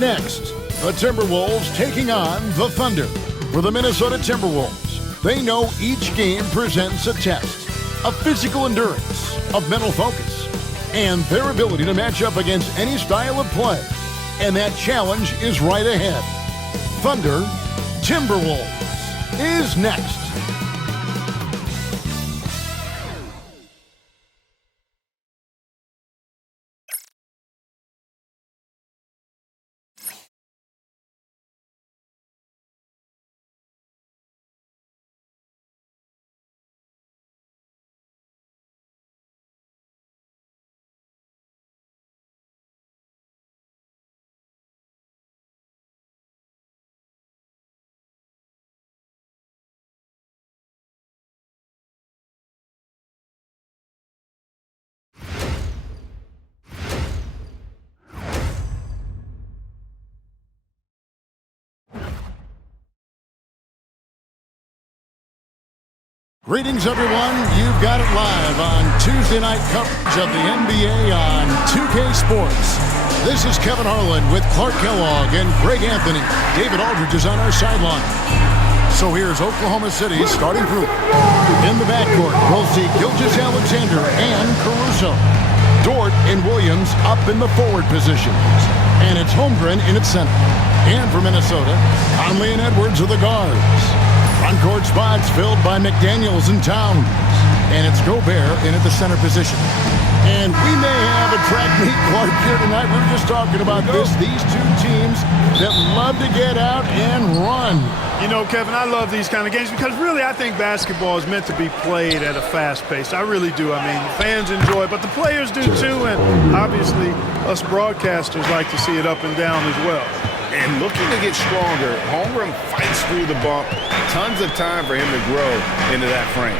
next, the Timberwolves taking on the Thunder. For the Minnesota Timberwolves, they know each game presents a test of physical endurance, of mental focus, and their ability to match up against any style of play. And that challenge is right ahead. Thunder Timberwolves is next. Greetings, everyone. You've got it live on Tuesday night coverage of the NBA on 2K Sports. This is Kevin Harlan with Clark Kellogg and Greg Anthony. David Aldridge is on our sideline. So here's Oklahoma City's starting group. In the backcourt, we'll see Gilgeous-Alexander and Caruso. Dort and Williams up in the forward positions. And it's Holmgren in its center. And for Minnesota, Conley and Edwards are the guards. Front-court spots filled by McDaniels and Towns. And it's Gobert in at the center position. And we may have a track meet, Clark, here tonight. We were just talking about this. These two teams that love to get out and run. You know, Kevin, I love these kind of games because really I think basketball is meant to be played at a fast pace. I really do. I mean, fans enjoy it, but the players do too. And obviously us broadcasters like to see it up and down as well. And looking to get stronger, Holmgren fights through the bump. Tons of time for him to grow into that frame.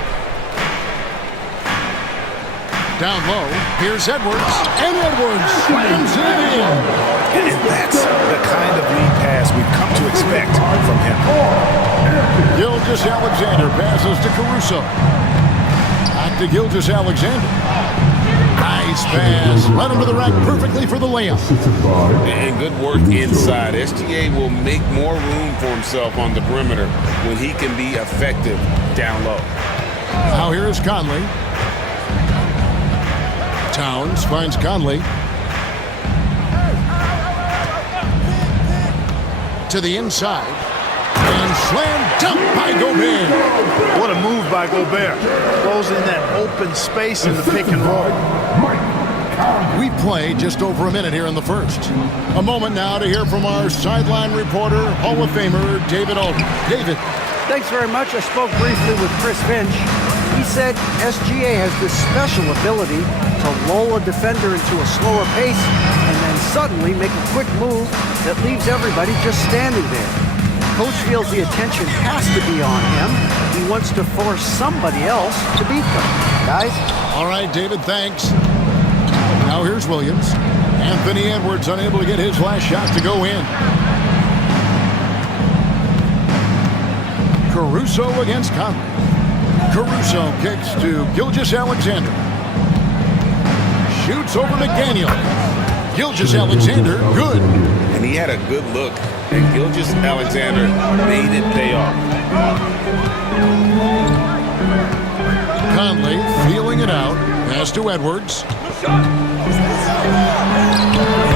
Down low, here's Edwards, and Edwards slams it in. And that's the kind of lead pass we've come to expect from him. Gilgeous-Alexander passes to Caruso. Back to Gilgeous-Alexander. Nice pass. Led him to the rack perfectly for the layup. And good work inside. SGA will make more room for himself on the perimeter when he can be effective down low. Now here is Conley. Towns finds Conley. To the inside. And slam dunk by Gobert. What a move by Gobert. Closing that open space in the pick and roll. We play just over a minute here in the first. A moment now to hear from our sideline reporter, Hall of Famer David Aldridge. David. Thanks very much. I spoke briefly with Chris Finch. He said SGA has this special ability to lull a defender into a slower pace and then suddenly make a quick move that leaves everybody just standing there. Coach feels the attention has to be on him. He wants to force somebody else to beat them. Guys? All right, David, thanks. Now here's Williams. Anthony Edwards unable to get his last shot to go in. Caruso against Conley. Caruso kicks to Gilgeous-Alexander. Shoots over McDaniel. Gilgeous-Alexander, good. And he had a good look. And Gilgeous-Alexander made it pay off. Conley feeling it out. Pass to Edwards.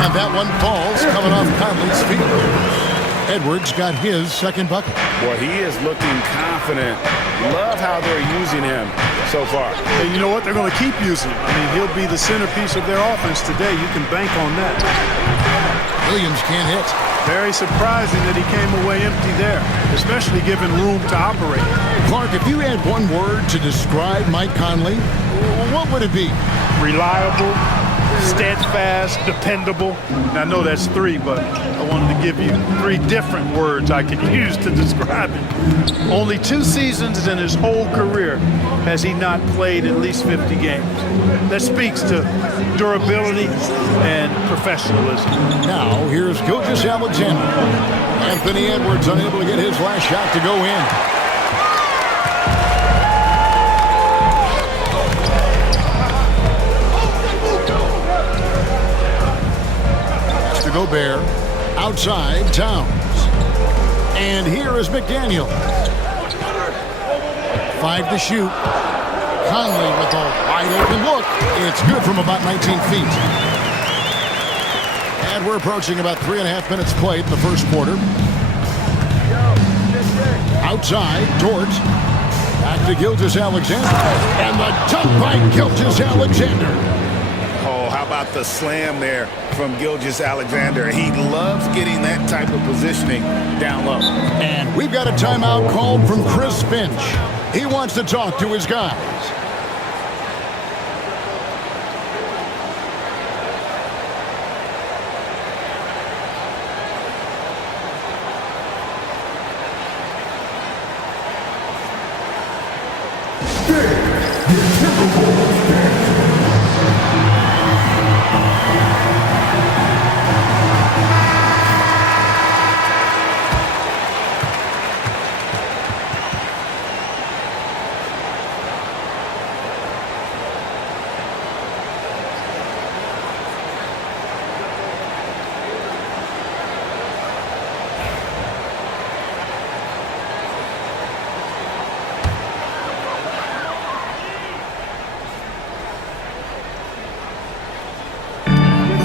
And that one falls coming off Conley's feet. Edwards got his second bucket. Boy, he is looking confident. Love how they're using him so far. And you know what? They're going to keep using him. I mean, he'll be the centerpiece of their offense today. You can bank on that. Williams can't hit. Very surprising that he came away empty there, especially given room to operate. Clark, if you had one word to describe Mike Conley, what would it be? Reliable, steadfast, dependable. Now, I know that's three, but I wanted to give you three different words I could use to describe him. Only 2 seasons in his whole career has he not played at least 50 games. That speaks to durability and professionalism. Now, here's Gilgeous-Alexander. Anthony Edwards unable to get his last shot to go in. Gobert. Outside, Towns. And here is McDaniel. 5 to shoot. Conley with a wide open look. It's good from about 19 feet. And we're approaching about 3.5 minutes played in the first quarter. Outside, Dort. Back to Gilgeous-Alexander. And the dunk by Gilgeous-Alexander. Oh, how about the slam there from Gilgeous-Alexander? He loves getting that type of positioning down low. And we've got a timeout called from Chris Finch. He wants to talk to his guys.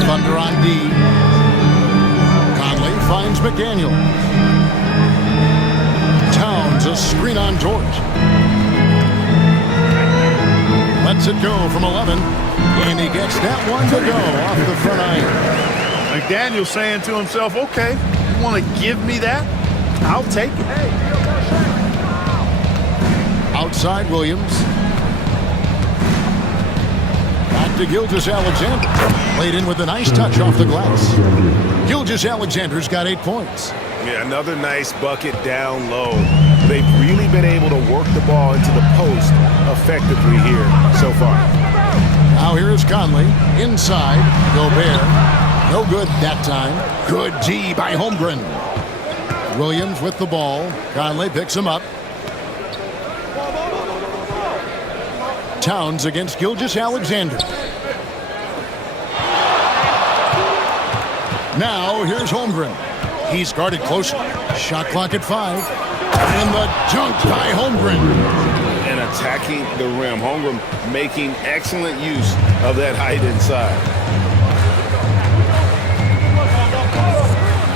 Thunder on D. Conley finds McDaniel. Towns a screen on Dort. Lets it go from 11. And he gets that one to go off the front iron. McDaniel saying to himself, okay, you want to give me that? I'll take it. Outside Williams. Back to Gilgeous-Alexander. Played in with a nice touch off the glass. Gilgeous-Alexander's got 8 points. Yeah, another nice bucket down low. They've really been able to work the ball into the post effectively here so far. Now here's Conley. Inside. Gobert. No good that time. Good D by Holmgren. Williams with the ball. Conley picks him up. Towns against Gilgeous-Alexander. Now here's Holmgren. He's guarded closely. Shot clock at 5. And the dunk by Holmgren. And attacking the rim. Holmgren making excellent use of that height inside.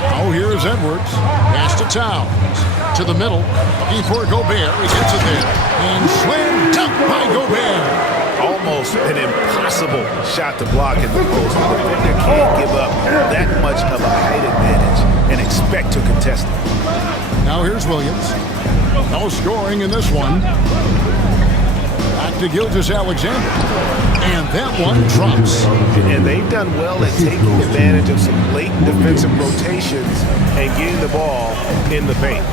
Now here's Edwards. Pass to Towns. To the middle. Looking for Gobert. He gets it there. And slam dunk by Gobert. Almost an impossible shot to block in the post. The defender can't give up that much of a height advantage and expect to contest it. Now here's Williams. No scoring in this one. Back to Gilgeous-Alexander. And that one drops. And they've done well at taking advantage of some late defensive rotations and getting the ball in the paint.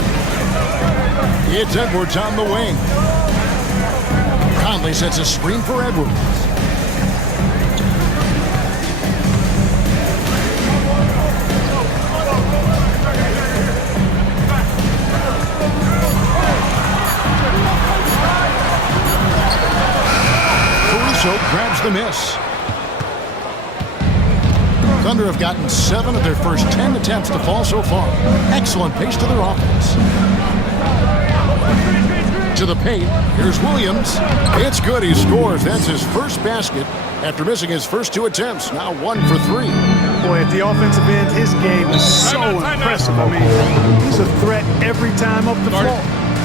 It's Edwards on the wing. Conley sets a screen for Edwards. Caruso grabs the miss. Thunder have gotten 7 of their first 10 attempts to fall so far. Excellent pace to their offense. To the paint. Here's Williams. It's good. He scores. That's his first basket after missing his first 2 attempts. Now 1 for 3. Boy, at the offensive end, his game is so impressive. I mean, he's a threat every time up the floor.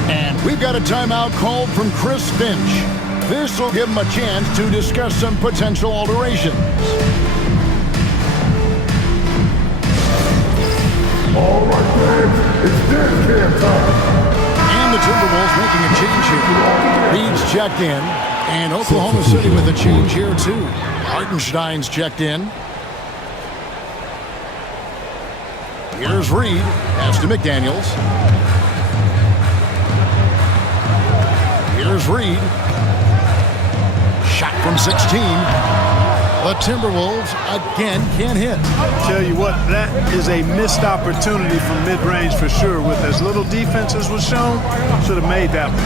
And we've got a timeout called from Chris Finch. This will give him a chance to discuss some potential alterations. All right, man. It's this game time. And the Timberwolves making a change here. Reed's checked in. And Oklahoma City with a change here, too. Hartenstein's checked in. Here's Reed. Pass to McDaniels. Here's Reed. Shot from 16. The Timberwolves again can't hit. Tell you what, that is a missed opportunity from mid-range for sure. With as little defense as was shown, should have made that one.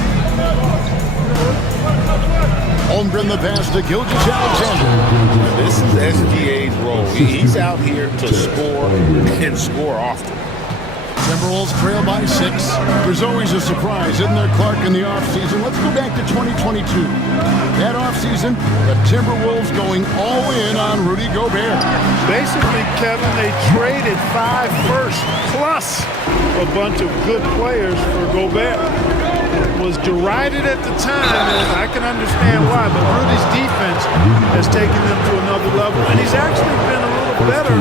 Holmgren the pass to Gilgeous-Alexander. This is SGA's role. He's out here to score and score often. Timberwolves trail by 6. There's always a surprise, isn't there, Clark, in the offseason? Let's go back to 2022. That offseason, the Timberwolves going all in on Rudy Gobert. Basically, Kevin, they traded 5 firsts plus a bunch of good players for Gobert. It was derided at the time, and I can understand why, but Rudy's defense has taken them to another level, and he's actually been a little better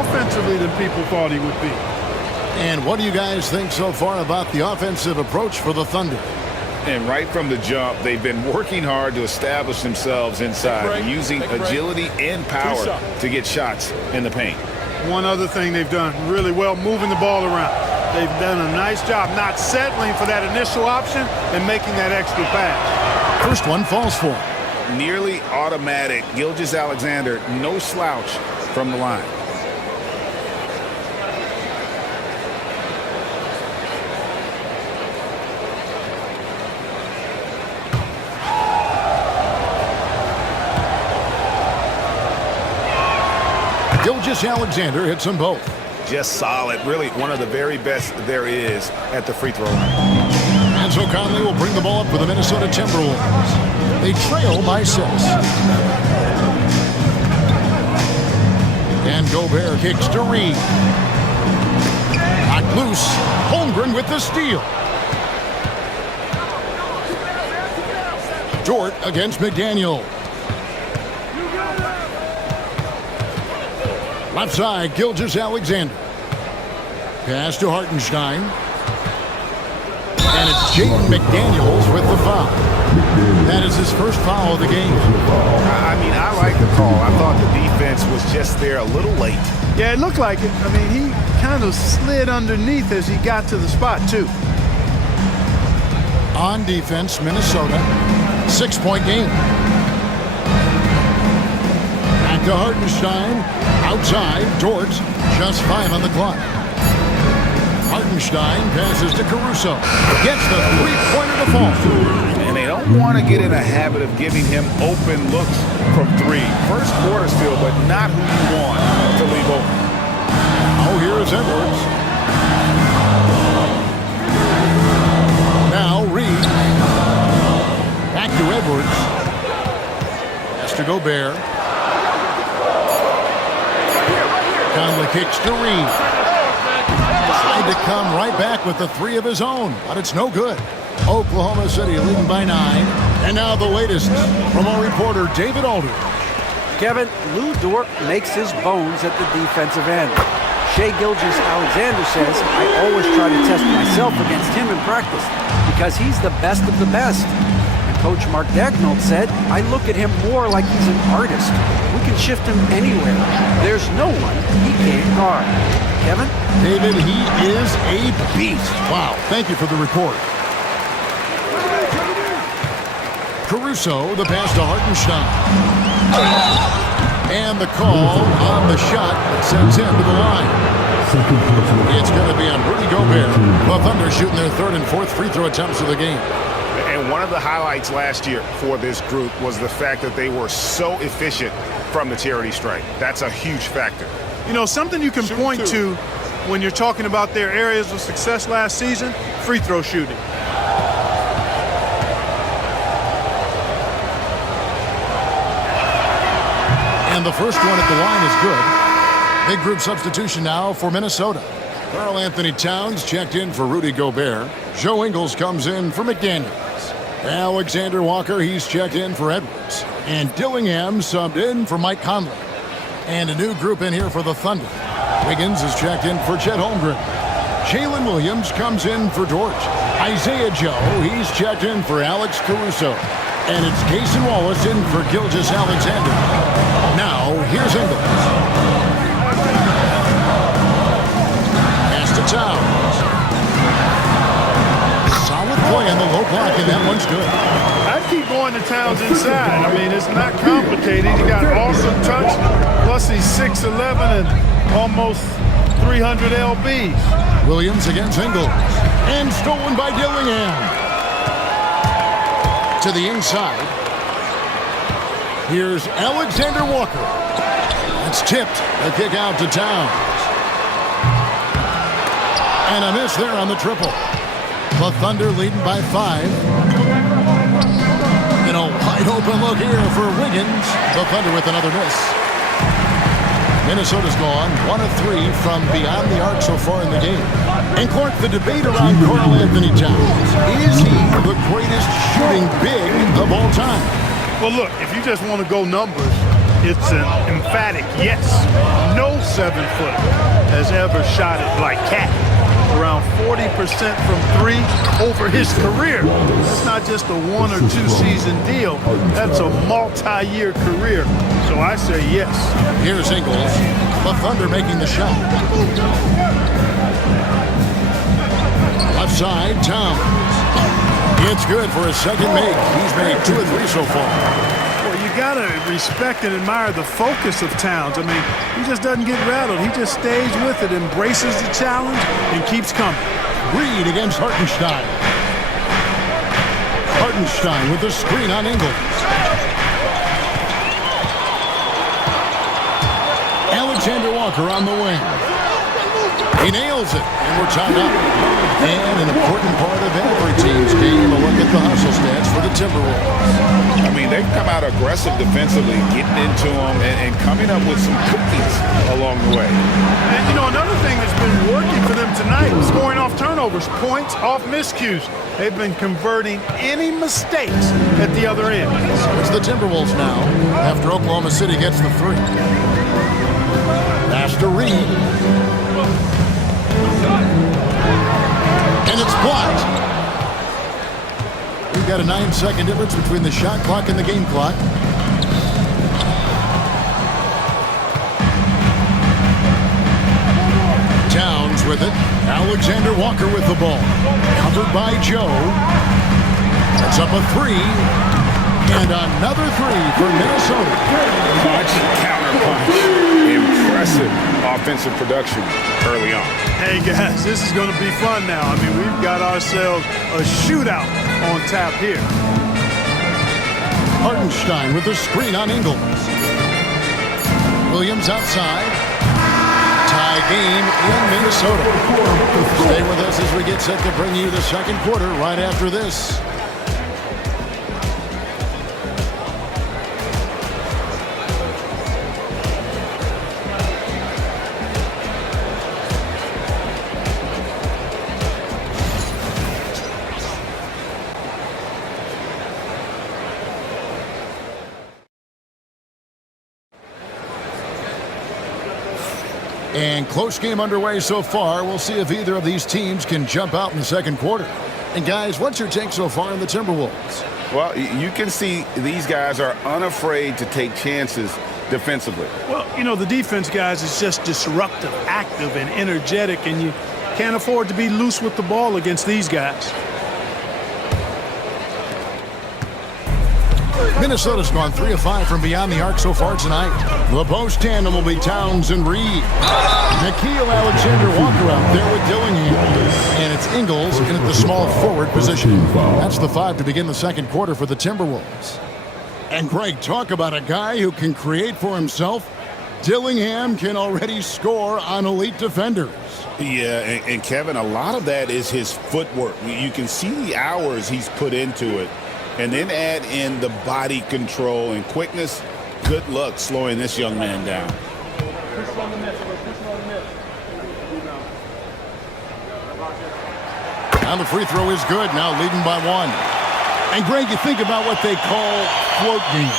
offensively than people thought he would be. And what do you guys think so far about the offensive approach for the Thunder? And right from the jump, they've been working hard to establish themselves inside, using agility and power to get shots in the paint. One other thing they've done really well, moving the ball around. They've done a nice job not settling for that initial option and making that extra pass. First one falls for him. Nearly automatic. Gilgeous-Alexander, no slouch from the line. Gilgeous-Alexander hits them both. Just solid. Really one of the very best there is at the free throw line. And so Conley will bring the ball up for the Minnesota Timberwolves. They trail by 6. And Gobert kicks to Reed. Knocked loose. Holmgren with the steal. Dort against McDaniel. Left side, Gilgeous-Alexander. Pass to Hartenstein. And it's Jaden McDaniels with the foul. That is his first foul of the game. I mean, I like the call. I thought the defense was just there a little late. Yeah, it looked like it. I mean, he kind of slid underneath as he got to the spot, too. On defense, Minnesota. 6-point game. Back to Hartenstein. Outside, Dort, just 5 on the clock. Hartenstein passes to Caruso. Gets the three-pointer to fall. And they don't want to get in a habit of giving him open looks from 3. First quarter still, but not who you want to leave open. Oh, here is Edwards. Now Reed. Back to Edwards. Pass to Gobert. Conley kicks to Reed. Tried to come right back with the 3 of his own, but it's no good. Oklahoma City leading by 9. And now the latest from our reporter, David Aldridge. Kevin, Lou Dort makes his bones at the defensive end. Shai Gilgeous-Alexander says, I always try to test myself against him in practice because he's the best of the best. And Coach Mark Daigneault said, I look at him more like he's an artist. We can shift him anywhere. There's no one he can't guard. Kevin? David, he is a beast. Wow, thank you for the report. Caruso, the pass to Hartenstein. And the call on the shot that sends him to the line. It's going to be on Rudy Gobert. The Thunder shooting their 3rd and 4th free throw attempts of the game. And one of the highlights last year for this group was the fact that they were so efficient from the charity stripe. That's a huge factor. You know, something you can point to when you're talking about their areas of success last season, free throw shooting. And the first one at the line is good. Big group substitution now for Minnesota. Karl Anthony Towns checked in for Rudy Gobert. Joe Ingles comes in for McDaniels. Alexander Walker, he's checked in for Edwards. And Dillingham subbed in for Mike Conley. And a new group in here for the Thunder. Wiggins is checked in for Chet Holmgren. Jalen Williams comes in for Dort. Isaiah Joe, he's checked in for Alex Caruso. And it's Cason Wallace in for Gilgeous-Alexander. Now, here's Ingles. Pass to Towns. Solid play on the low block, and that one's good. I'd keep going to Towns inside. I mean, it's not complicated. He got awesome touch, plus he's 6'11" and almost 300 lbs. Williams against Ingles. And stolen by Dillingham. to the inside. Here's Alexander Walker. It's tipped. A kick out to Towns. And a miss there on the triple. The Thunder leading by 5. And a wide open look here for Wiggins. The Thunder with another miss. Minnesota's gone 1 of 3 from beyond the arc so far in the game. And Clark, the debate around Karl Anthony Towns. Is he the greatest shooting big of all time? Well, look, if you just want to go numbers, it's an emphatic yes. No 7-footer has ever shot it like Cat. Around 40% from 3 over his career. It's not just a 1 or 2 season deal. That's a multi-year career. So I say yes. Here's Ingles. The Thunder making the shot. Left side, Towns. It's good for his second make. He's made 2 of 3 so far. Well, you got to respect and admire the focus of Towns. I mean, he just doesn't get rattled. He just stays with it, embraces the challenge, and keeps coming. Reed against Hartenstein. Hartenstein with the screen on Ingles. Alexander Walker on the wing. He nails it, and we're tied up. And an important part of every team's game, a look at the hustle stats for the Timberwolves. I mean, they've come out aggressive defensively, getting into them and coming up with some cookies along the way. And, you know, another thing that's been working for them tonight is scoring off turnovers, points off miscues. They've been converting any mistakes at the other end. It's the Timberwolves now, after Oklahoma City gets the 3. Pass to Reed. And it's blocked. We've got a 9-second difference between the shot clock and the game clock. Towns with it. Alexander Walker with the ball. Covered by Joe. That's up a 3. And another 3 for Minnesota. Punch, counter punch. Impressive offensive production early on. Hey, guys, this is going to be fun now. I mean, we've got ourselves a shootout on tap here. Hartenstein with the screen on Ingles. Williams outside. Tie game in Minnesota. Stay with us as we get set to bring you the second quarter right after this. And close game underway so far. We'll see if either of these teams can jump out in the second quarter. And guys, what's your take so far on the Timberwolves? Well, you can see these guys are unafraid to take chances defensively. Well, you know, the defense, guys, is just disruptive, active, and energetic, and you can't afford to be loose with the ball against these guys. Minnesota's gone 3 of 5 from beyond the arc so far tonight. The post tandem will be Towns and Reed. Nickeil Alexander-Walker out there with Dillingham. And it's Ingles in at the small forward position. That's the 5 to begin the second quarter for the Timberwolves. And Greg, talk about a guy who can create for himself. Dillingham can already score on elite defenders. Yeah, and Kevin, a lot of that is his footwork. You can see the hours he's put into it. And then add in the body control and quickness. Good luck slowing this young man down. Now the free throw is good. Now leading by 1. And Greg, you think about what they call float games.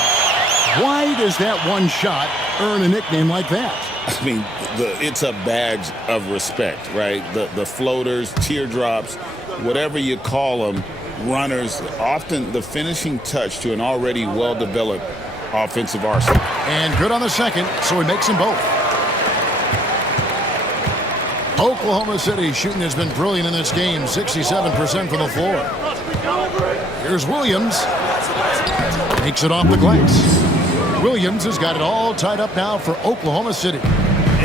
Why does that one shot earn a nickname like that? I mean, it's a badge of respect, right? The floaters, teardrops, whatever you call them. Runners, often the finishing touch to an already well-developed offensive arsenal. And good on the second, so he makes them both. Oklahoma City shooting has been brilliant in this game, 67% from the floor. Here's Williams. Takes it off the glass. Williams has got it all tied up now for Oklahoma City.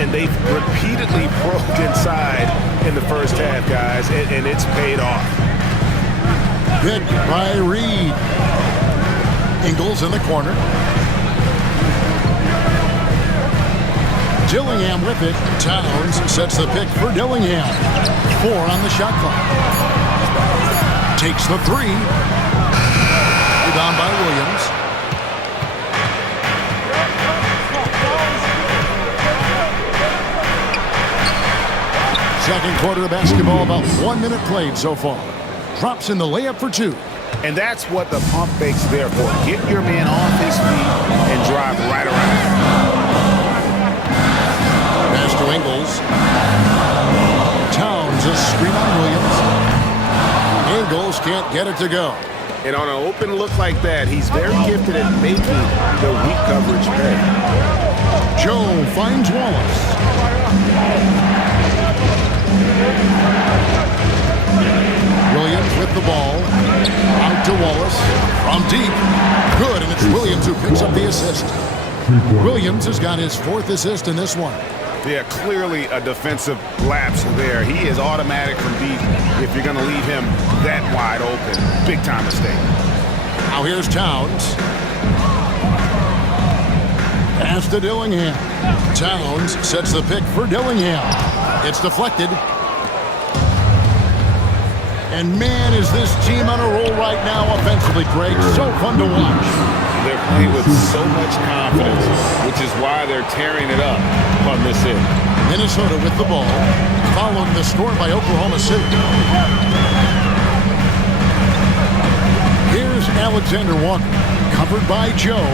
And they've repeatedly broke inside in the first half, guys, and it's paid off. Hit by Reed. Ingles in the corner. Dillingham with it. Towns sets the pick for Dillingham. 4 on the shot clock. Takes the 3. Rebound by Williams. Second quarter of basketball, about 1 minute played so far. Drops in the layup for 2. And that's what the pump fake's there for. Get your man off his feet and drive right around. Pass to Ingles. Towns a screen on Williams. Ingles can't get it to go. And on an open look like that, he's very gifted at making the weak coverage pay. Joe finds Wallace. Williams with the ball. Out to Wallace. From deep. Good, and it's Williams who picks up the assist. Williams has got his 4th assist in this one. Yeah, clearly a defensive lapse there. He is automatic from deep if you're going to leave him that wide open. Big time mistake. Now here's Towns. Pass to Dillingham. Towns sets the pick for Dillingham. It's deflected. And man, is this team on a roll right now offensively, Greg. So fun to watch. They're playing with so much confidence, which is why they're tearing it up on this end. Minnesota with the ball, following the score by Oklahoma City. Here's Alexander Walker, covered by Joe.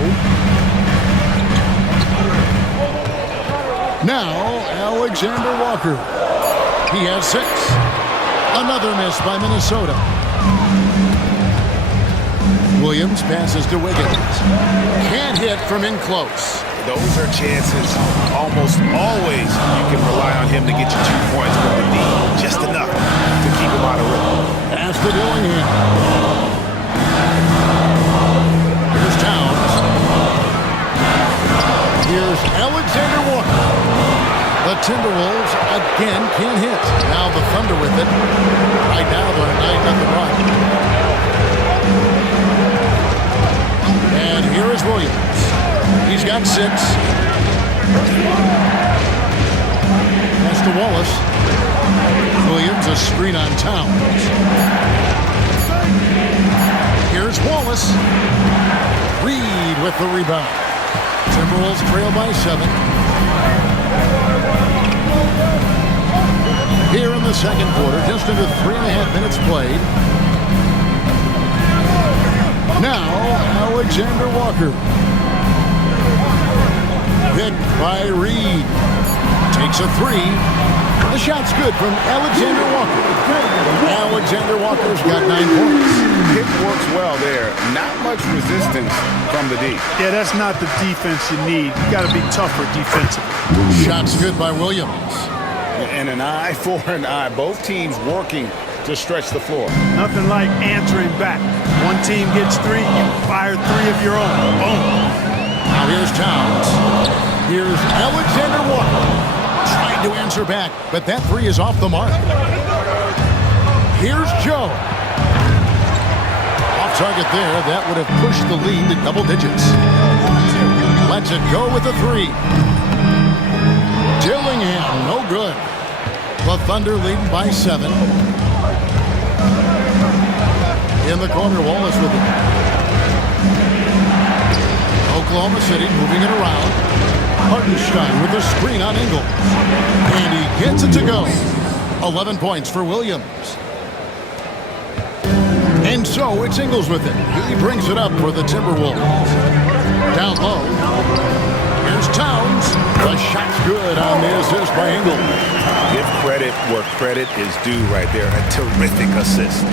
Now, Alexander Walker. He has 6. Another miss by Minnesota. Williams passes to Wiggins. Can't hit from in close. Those are chances almost always you can rely on him to get you 2 points with the D. Just enough to keep him out of rhythm. Pass to Dillingham. Here's Towns. Here's Alexander Walker. The Timberwolves again can't hit. Now the Thunder with it. Right now they're on a 9-0 run. And here is Williams. He's got 6. Pass to Wallace. Williams a screen on Towns. Here's Wallace. Reed with the rebound. Timberwolves trail by 7. Here in the second quarter, just under 3.5 minutes played. Now, Alexander Walker. Picked by Reed. Takes a 3. The shot's good from Alexander Walker. Alexander Walker's got 9 points. Pick works well there. Not much resistance from the D. Yeah, that's not the defense you need. You got to be tougher defensively. Shot's good by Williams. And an eye for an eye. Both teams working to stretch the floor. Nothing like answering back. One team gets 3, you fire 3 of your own. Boom. Now here's Towns. Here's Alexander Walker. Trying to answer back, but that 3 is off the mark. Here's Joe. Off target there. That would have pushed the lead to double digits. Lets it go with a 3. Dillingham, no good. The Thunder leading by 7. In the corner, Wallace with it. Oklahoma City moving it around. Hartenstein with a screen on Ingles. And he gets it to go. 11 points for Williams. And so it's Ingles with it. He brings it up for the Timberwolves. Down low. Here's Towns. The shot's good on the assist by Ingles. Give credit where credit is due right there. A terrific assist.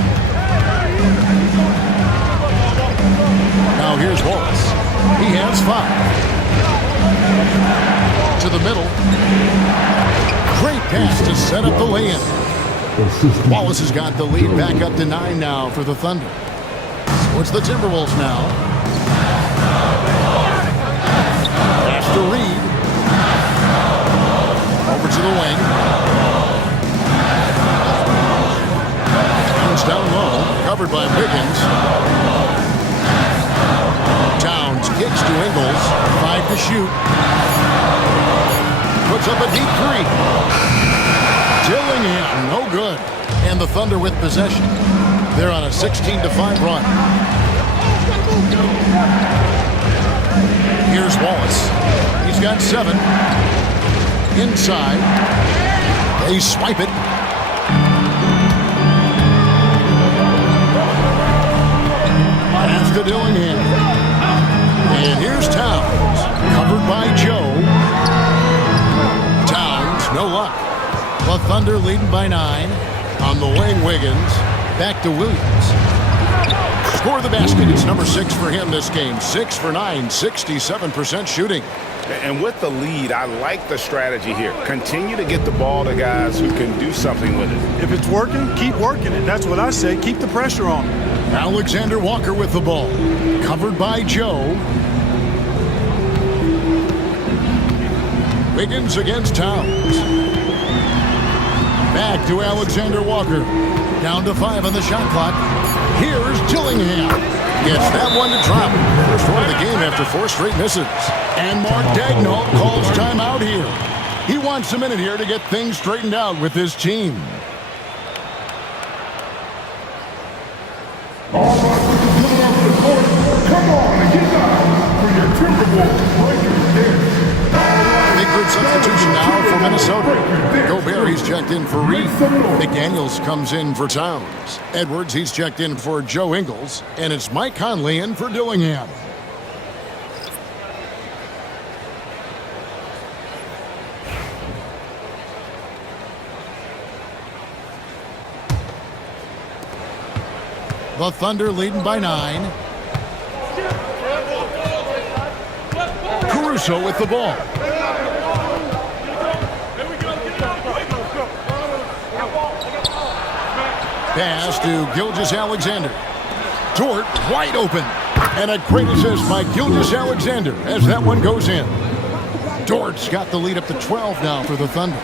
Now here's Wallace. He has 5. To the middle. Great pass to set up the lay-in. Wallace has got the lead back up to 9 now for the Thunder. So it's the Timberwolves now. Pass to Reed. Over to the wing. Comes down low. Covered by Wiggins. shoot. Puts up a deep three. Dillingham, no good. And the Thunder with possession. They're on a 16-5 run. Here's Wallace. He's got 7. Inside. They swipe it. Pass to Dillingham. And here's Towns. Covered by Joe. Towns, no luck. The Thunder leading by 9. On the wing, Wiggins. Back to Williams. Score the basket. It's number 6 for him this game. 6 for 9, 67% shooting. And with the lead, I like the strategy here. Continue to get the ball to guys who can do something with it. If it's working, keep working it. That's what I say. Keep the pressure on. Alexander Walker with the ball. Covered by Joe. Wiggins against Towns. Back to Alexander Walker. Down to 5 on the shot clock. Here's Dillingham. Gets that one to drop. First one of the game after 4 straight misses. And Mark Daigneault calls timeout here. He wants a minute here to get things straightened out with his team. All right, come on to the court. Come on and get down for your Timberwolves breaking dance. Big group substitution now for Minnesota. Gobert, he's checked in for Reed. McDaniels comes in for Towns. Edwards, he's checked in for Joe Ingles. And it's Mike Conley in for Dillingham. The Thunder leading by 9. Caruso with the ball. Pass to Gilgeous-Alexander. Dort wide open. And a great assist by Gilgeous-Alexander as that one goes in. Dort's got the lead up to 12 now for the Thunder.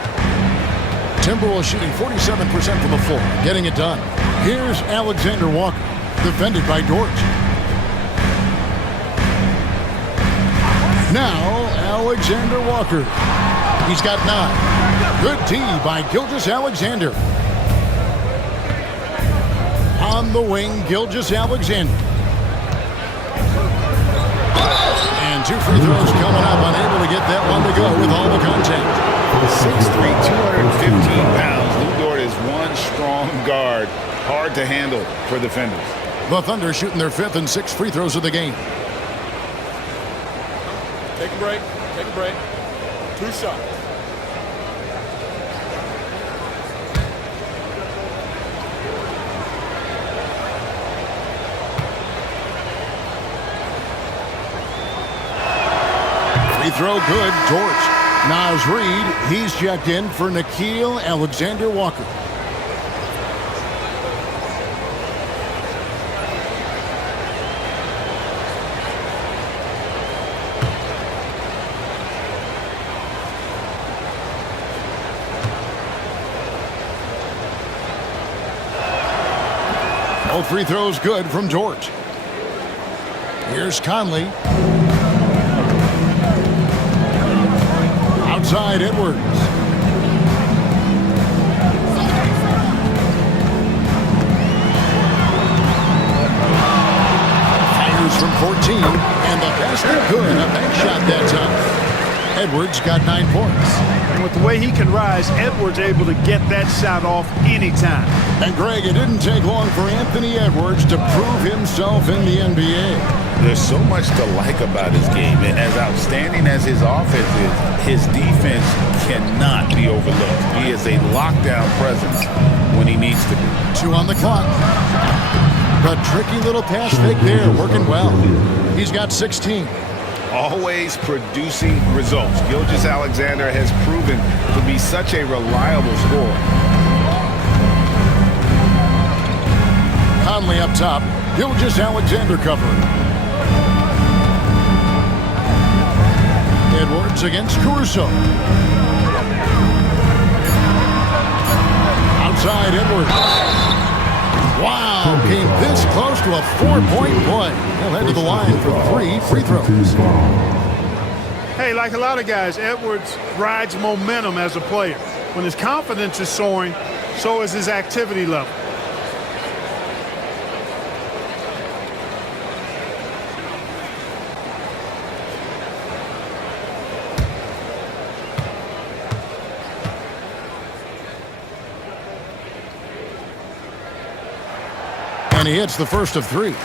Timberwolves shooting 47% from the floor, getting it done. Here's Alexander Walker, defended by Dort. Now, Alexander Walker. He's got 9. Good D by Gilgeous-Alexander. On the wing, Gilgeous-Alexander. And 2 free throws coming up, unable to get that one to go with all the contact. 6'3", 215 pounds. Lou Dort is one strong guard. Hard to handle for defenders. The Thunder shooting their 5th and 6th free throws of the game. Take a break. Take a break. 2 shots. Free throw good, George. Naz Reid, he's checked in for Nickeil Alexander-Walker. All free throws good from George. Here's Conley. Outside Edwards. Fires from 14, and the basket good. A bank shot that time. Edwards got 9 points. And with the way he can rise, Edwards able to get that shot off anytime. And Greg, it didn't take long for Anthony Edwards to prove himself in the NBA. There's so much to like about his game. As outstanding as his offense is, his defense cannot be overlooked. He is a lockdown presence when he needs to be. 2 on the clock. The tricky little pass fake there, working well. He's got 16. Always producing results. Gilgeous-Alexander has proven to be such a reliable scorer. Conley up top. Gilgeous-Alexander covering. Edwards against Caruso. Outside Edwards. Wow, came this close to a 4-point play. He'll head to the line for 3 free throws. Hey, like a lot of guys, Edwards rides momentum as a player. When his confidence is soaring, so is his activity level. And he hits the first of three.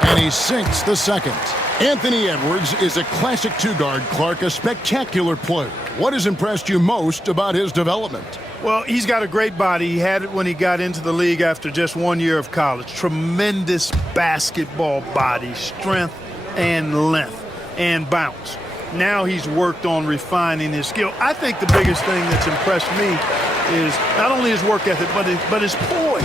And he sinks the second. Anthony Edwards is a classic two-guard, Clark, a spectacular player. What has impressed you most about his development? Well, he's got a great body. He had it when he got into the league after just 1 year of college. Tremendous basketball body, strength and length and bounce. Now he's worked on refining his skill. I think the biggest thing that's impressed me is not only his work ethic, but his poise.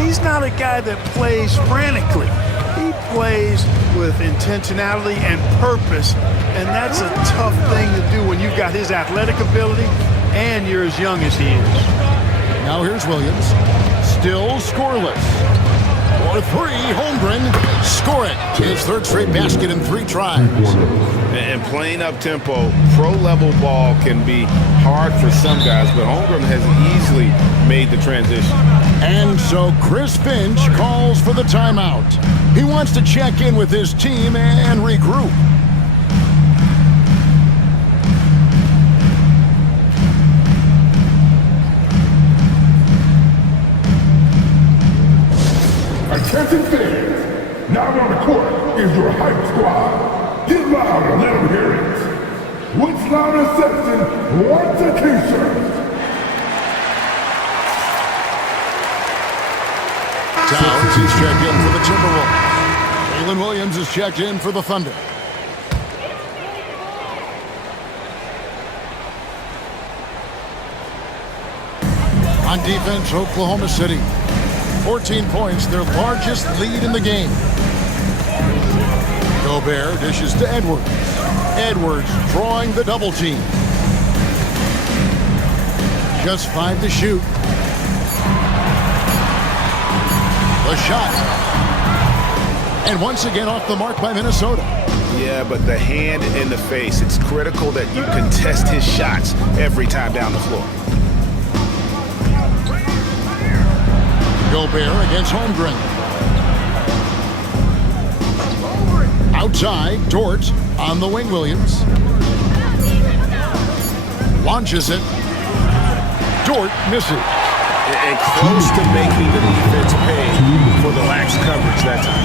He's not a guy that plays frantically. He plays with intentionality and purpose, and that's a tough thing to do when you've got his athletic ability and you're as young as he is. Now here's Williams. Still scoreless. For three, Holmgren. Score it. His third straight basket in 3 tries. And playing up-tempo, pro-level ball can be hard for some guys, but Holmgren has easily made the transition. And so Chris Finch calls for the timeout. He wants to check in with his team and regroup. Attention fans, now on the court is your hype squad. Get loud and let them hear it. Which louder section wants a t-shirt? Towns is checked in for the Timberwolves. Jalen Williams is checked in for the Thunder. On defense, Oklahoma City. 14 points, their largest lead in the game. Gobert dishes to Edwards. Edwards drawing the double team. Just 5 to shoot. The shot. And once again off the mark by Minnesota. Yeah, but the hand in the face, it's critical that you contest his shots every time down the floor. Gobert against Holmgren. Outside, Dort on the wing, Williams. Launches it. Dort misses. And close to making the defense pay for the lax coverage that time.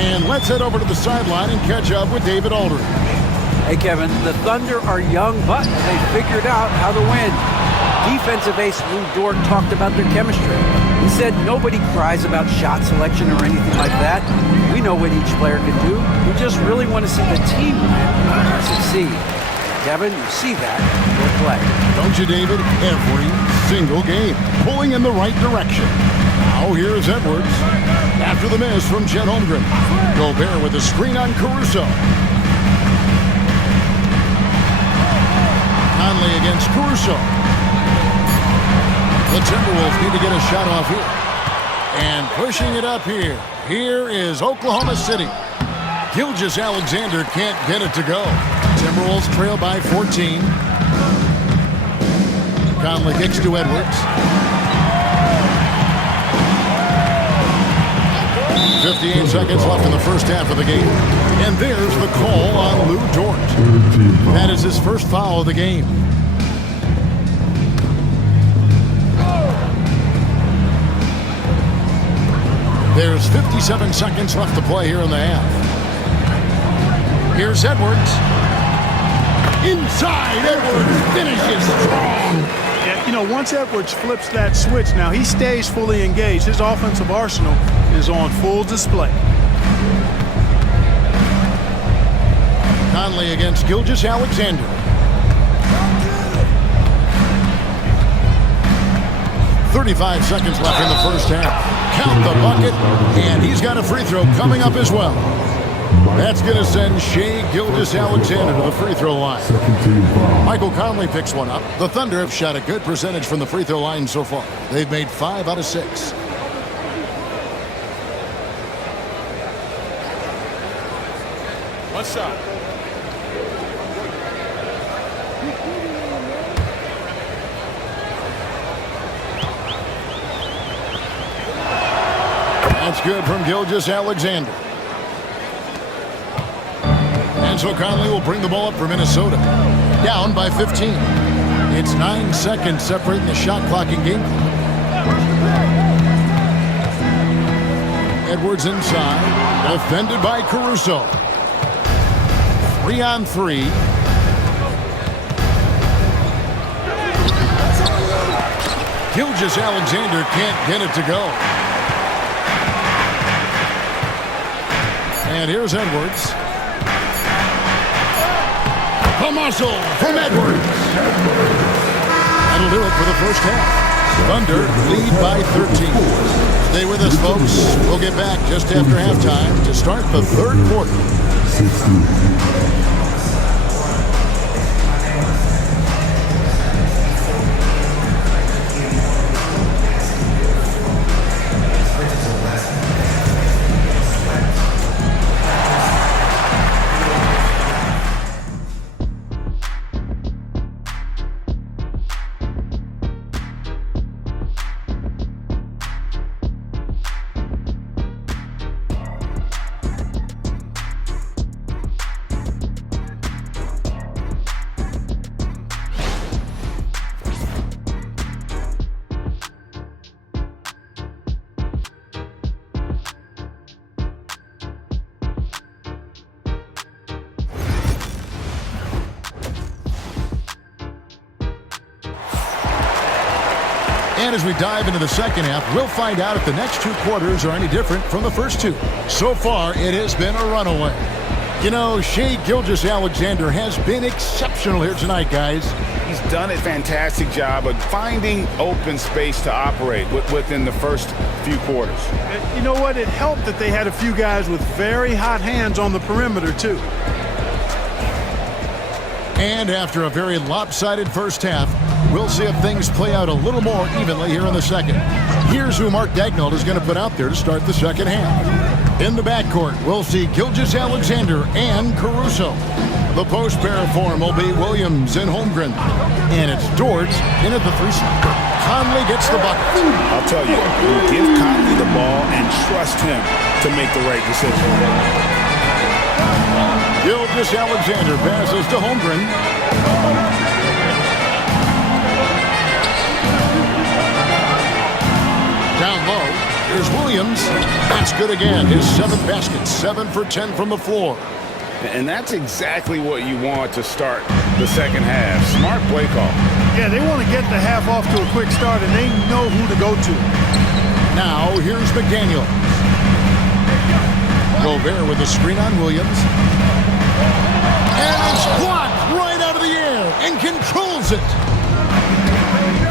And let's head over to the sideline and catch up with David Aldridge. Hey, Kevin, the Thunder are young, but they figured out how to win. Defensive ace Lou Dort talked about their chemistry. He said nobody cries about shot selection or anything like that. We know what each player can do. We just really want to see the team win and succeed. Kevin, you see that in your play. Don't you, David? Every single game, pulling in the right direction. Now here's Edwards. After the miss from Chet Holmgren. Gobert with a screen on Caruso. Conley against Caruso. The Timberwolves need to get a shot off here. And pushing it up here. Here is Oklahoma City. Gilgeous-Alexander can't get it to go. Timberwolves trail by 14. Conley kicks to Edwards. 58 seconds left in the first half of the game. And there's the call on Lou Dort. That is his first foul of the game. There's 57 seconds left to play here in the half. Here's Edwards. Inside, Edwards finishes strong. Yeah, you know, once Edwards flips that switch, now he stays fully engaged. His offensive arsenal is on full display. Conley against Gilgeous-Alexander. 35 seconds left in the first half. Count the bucket, and he's got a free throw coming up as well. That's going to send Shai Gilgeous-Alexander to the free throw line. Michael Conley picks one up. The Thunder have shot a good percentage from the free throw line so far. They've made 5 out of 6. One shot. That's good from Gilgeous-Alexander. And so Conley will bring the ball up for Minnesota. Down by 15. It's 9 seconds separating the shot clock and game clock. Edwards inside. Defended by Caruso. 3-on-3. Gilgeous-Alexander can't get it to go. And here's Edwards. The muscle from Edwards. That'll do it for the first half. Thunder lead by 13. Stay with us, folks. We'll get back just after halftime to start the third quarter. 60. And as we dive into the second half, we'll find out if the next 2 quarters are any different from the first 2. So far, it has been a runaway. You know, Shai Gilgeous-Alexander has been exceptional here tonight, guys. He's done a fantastic job of finding open space to operate within the first few quarters. You know what? It helped that they had a few guys with very hot hands on the perimeter, too. And after a very lopsided first half, we'll see if things play out a little more evenly here in the second. Here's who Mark Daigneault is going to put out there to start the second half. In the backcourt, we'll see Gilgeous-Alexander and Caruso. The post pair form will be Williams and Holmgren. And it's Dort in at the 3 spot. Conley gets the bucket. I'll tell you, give Conley the ball and trust him to make the right decision. Gilgeous-Alexander passes to Holmgren. Down low, here's Williams. That's good again. His 7th basket, 7 for 10 from the floor. And that's exactly what you want to start the second half. Smart play call. Yeah, they want to get the half off to a quick start, and they know who to go to. Now, here's McDaniel. Gobert with a screen on Williams. And it's blocked right out of the air and controls it.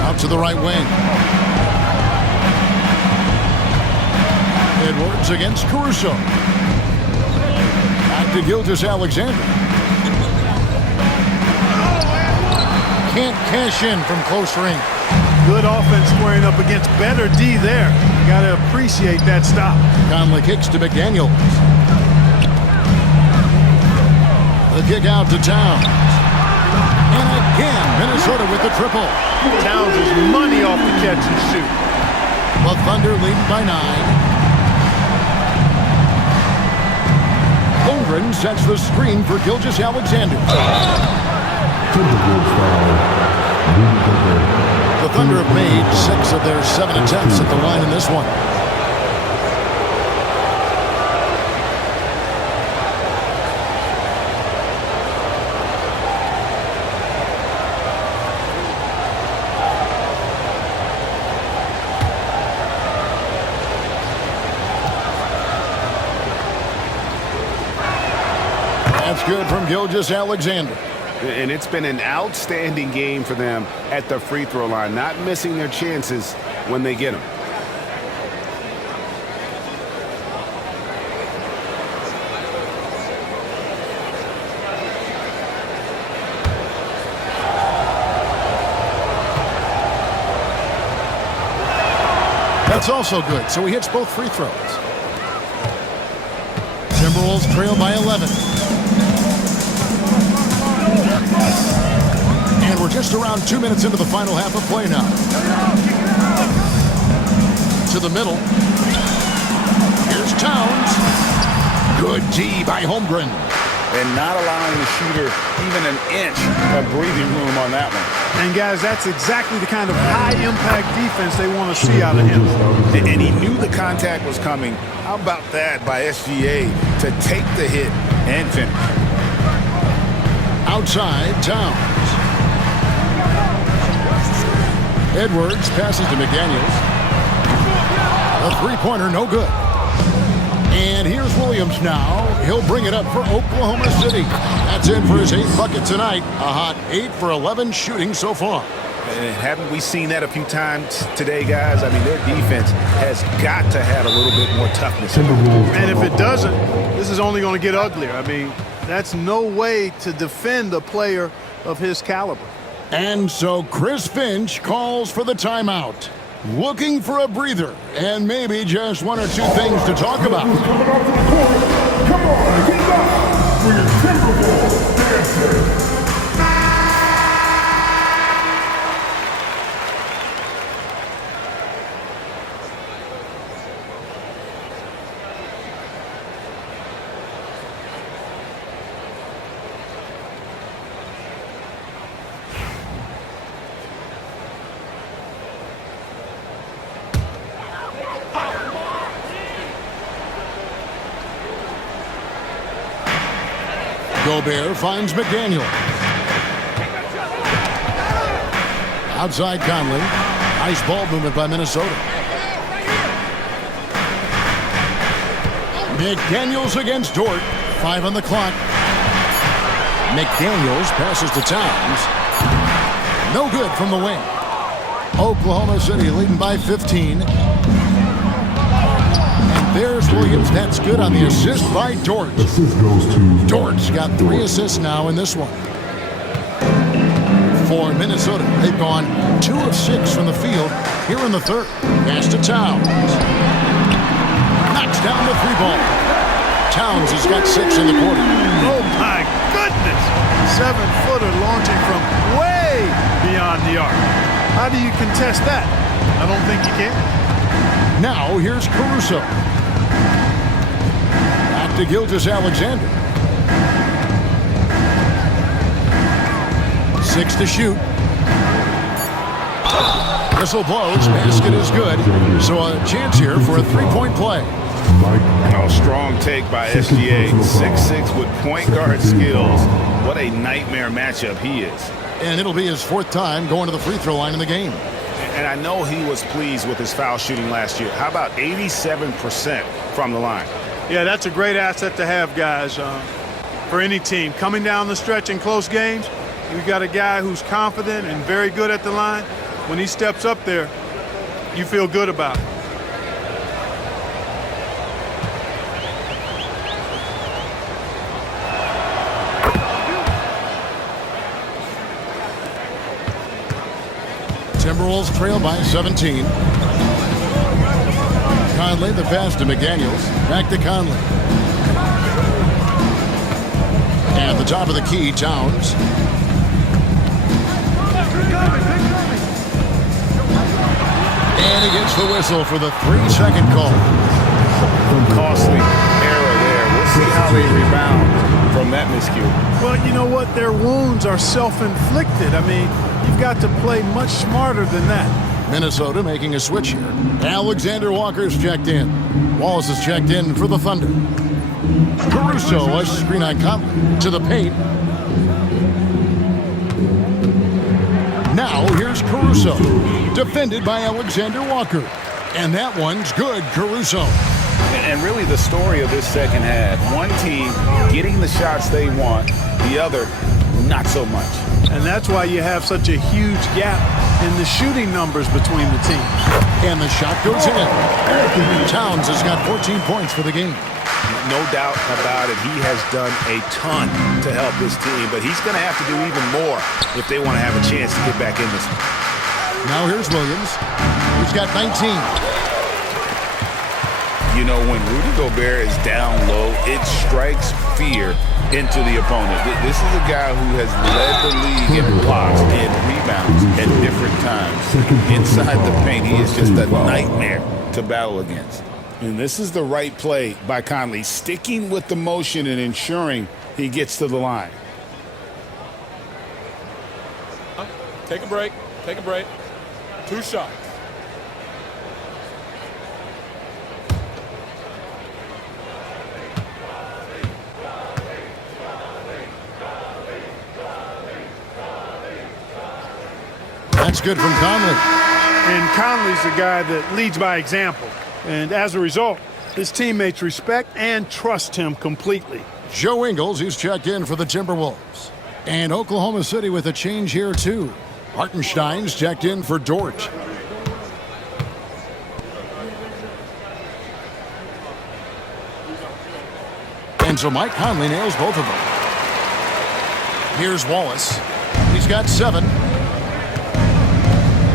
Out to the right wing. Edwards against Caruso. Back to Gilgeous-Alexander. Can't cash in from close range. Good offense squaring up against better D there. Got to appreciate that stop. Conley kicks to McDaniel. The kick out to Towns. And again, Minnesota with the triple. Towns is money off the catch and shoot. The Thunder lead by 9. Holmgren sets the screen for Gilgeous-Alexander. The Thunder have made 6 of their 7 attempts at the line in this one. That's good from Gilgeous-Alexander. And it's been an outstanding game for them at the free throw line, not missing their chances when they get them. That's also good, so he hits both free throws. Timberwolves trail by 11. And we're just around 2 minutes into the final half of play now. To the middle. Here's Towns. Good D by Holmgren. And not allowing the shooter even an inch of breathing room on that one. And, guys, that's exactly the kind of high-impact defense they want to see out of him. And he knew the contact was coming. How about that by SGA to take the hit and finish? Outside, Towns. Edwards passes to McDaniels. A three-pointer, no good. And here's Williams now. He'll bring it up for Oklahoma City. That's in for his 8th bucket tonight. A hot 8 for 11 shooting so far. And haven't we seen that a few times today, guys? I mean, their defense has got to have a little bit more toughness. And if it doesn't, this is only going to get uglier. I mean, that's no way to defend a player of his caliber. And so Chris Finch calls for the timeout. Looking for a breather and maybe just one or two things to talk about. Coming off the court. Come on, get up for your Timberwolves dancer. Gobert finds McDaniel. Outside Conley. Nice ball movement by Minnesota. McDaniels against Dort. 5 on the clock. McDaniels passes to Towns. No good from the wing. Oklahoma City leading by 15. There's Williams. That's good on the assist by Dort. Assist goes to Dort's got 3 assists now in this one. For Minnesota, they've gone 2 of 6 from the field here in the third. Pass to Towns. Knocks down the 3-ball. Towns has got 6 in the quarter. Oh, my goodness. 7-footer launching from way beyond the arc. How do you contest that? I don't think you can. Now here's Caruso. Back to Gilgeous-Alexander. 6 to shoot. Whistle blows. Basket is good. So a chance here for a 3-point play. Oh, strong take by SGA. 6'6" with point guard skills. What a nightmare matchup he is. And it'll be his 4th time going to the free throw line in the game. And I know he was pleased with his foul shooting last year. How about 87% from the line? Yeah, that's a great asset to have, guys, for any team. Coming down the stretch in close games, you've got a guy who's confident and very good at the line. When he steps up there, you feel good about it. Timberwolves trail by 17. Conley, the pass to McDaniels. Back to Conley. At the top of the key, Towns. And he gets the whistle for the 3-second call. Costly error there. We'll see how they rebound from that miscue. Well, you know what? Their wounds are self-inflicted. I mean, you've got to play much smarter than that. Minnesota making a switch here. Alexander Walker's checked in. Wallace is checked in for the Thunder. Caruso, a screen on Conley to the paint. Now here's Caruso, defended by Alexander Walker. And that one's good, Caruso. And really the story of this second half, one team getting the shots they want, the other not so much. And that's why you have such a huge gap in the shooting numbers between the teams. And the shot goes in. Towns has got 14 points for the game. No doubt about it. He has done a ton to help this team, but he's going to have to do even more if they want to have a chance to get back in this. Now here's Williams. He's got 19. You know, when Rudy Gobert is down low, it strikes fear into the opponent. This is a guy who has led the league in blocks and rebounds at different times. Inside the paint, he is just a nightmare to battle against. And this is the right play by Conley, sticking with the motion and ensuring he gets to the line. Take a break. Take a break. 2 shots. That's good from Conley. And Conley's a guy that leads by example. And as a result, his teammates respect and trust him completely. Joe Ingles, who's checked in for the Timberwolves. And Oklahoma City with a change here, too. Hartenstein's checked in for Dort. And so Mike Conley nails both of them. Here's Wallace. He's got 7.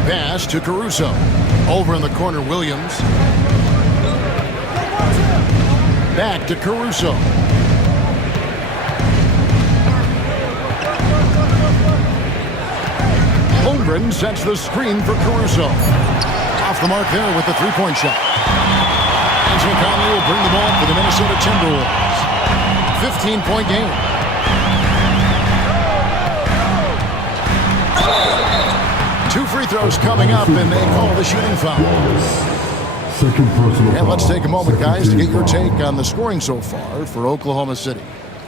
Pass to Caruso. Over in the corner, Williams. Back to Caruso. Holmgren sets the screen for Caruso. Off the mark there with the three-point shot. And so Conley will bring the ball for the Minnesota Timberwolves. 15-point game. Two free throws coming up, and they call the shooting foul. Second personal And let's foul. take a moment, Second guys, to get team your foul. take on the scoring so far for Oklahoma City.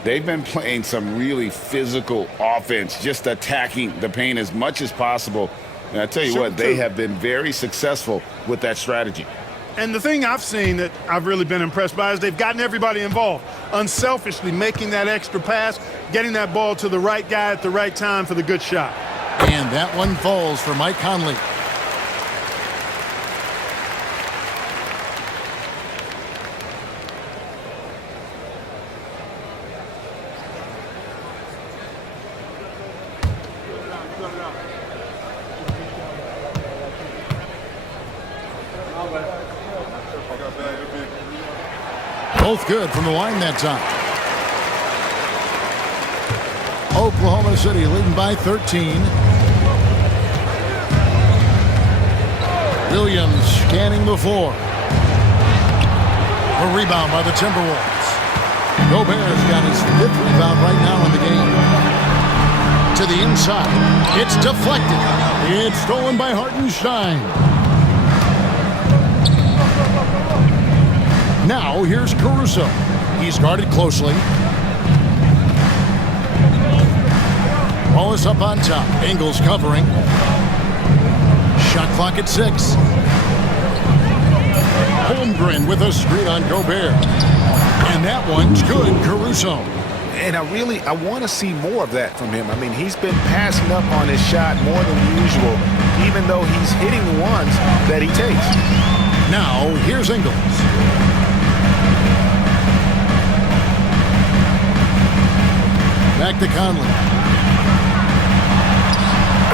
They've been playing some really physical offense, just attacking the paint as much as possible. And I tell you what, they have been very successful with that strategy. And the thing I've seen that I've really been impressed by is they've gotten everybody involved, unselfishly making that extra pass, getting that ball to the right guy at the right time for the good shot. And that one falls for Mike Conley. Both good from the line that time. Oklahoma City leading by 13. Williams scanning the floor. A rebound by the Timberwolves. Gobert's got his 5th rebound right now in the game. To the inside. It's deflected. It's stolen by Hartenstein. Now here's Caruso. He's guarded closely. Wallace up on top. Ingles covering. Shot clock at 6. Holmgren with a screen on Gobert. And that one's good, Caruso. And I want to see more of that from him. I mean, he's been passing up on his shot more than usual, even though he's hitting the ones that he takes. Now, here's Ingles. Back to Conley.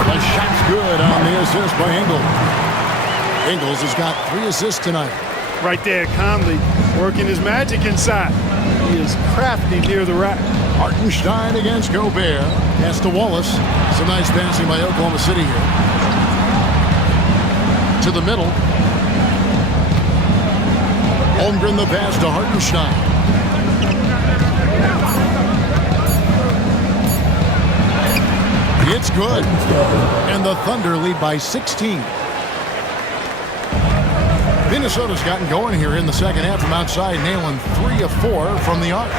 The shot's good on the assist by Ingles. Ingles has got 3 assists tonight. Right there, Conley working his magic inside. He is crafty near the rack. Hartenstein against Gobert. Pass to Wallace. Some nice passing by Oklahoma City here. To the middle. Holmgren the pass to Hartenstein. It's good. And the Thunder lead by 16. Minnesota's gotten going here in the second half from outside, nailing 3 of 4 from the arc.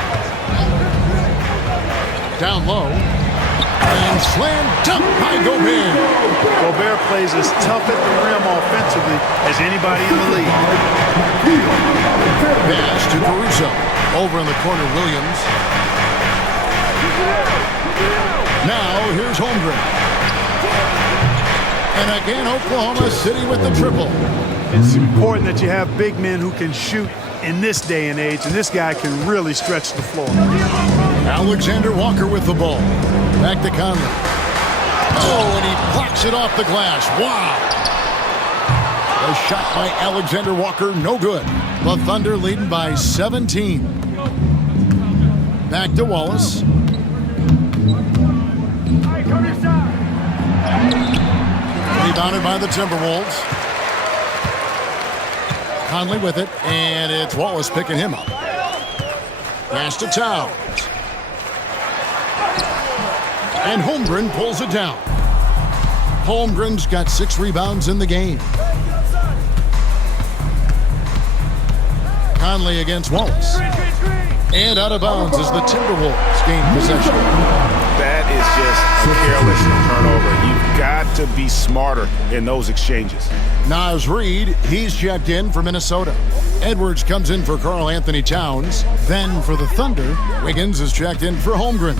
Down low. And slam dunk by Gobert. Gobert plays as tough at the rim offensively as anybody in the league. Pass to Caruso. Over in the corner, Williams. Now here's Holmgren. And again, Oklahoma City with the triple. It's important that you have big men who can shoot in this day and age, and this guy can really stretch the floor. Alexander Walker with the ball. Back to Conley. Oh, and he blocks it off the glass. Wow. A shot by Alexander Walker, no good. The Thunder leading by 17. Back to Wallace. Rebounded by the Timberwolves. Conley with it, and it's Wallace picking him up. Pass to Towns. And Holmgren pulls it down. Holmgren's got 6 rebounds in the game. Conley against Wallace. And out of bounds as the Timberwolves gain possession. That is just a careless turnover. You've got to be smarter in those exchanges. Naz Reid, he's checked in for Minnesota. Edwards comes in for Karl Anthony Towns. Then for the Thunder, Wiggins is checked in for Holmgren.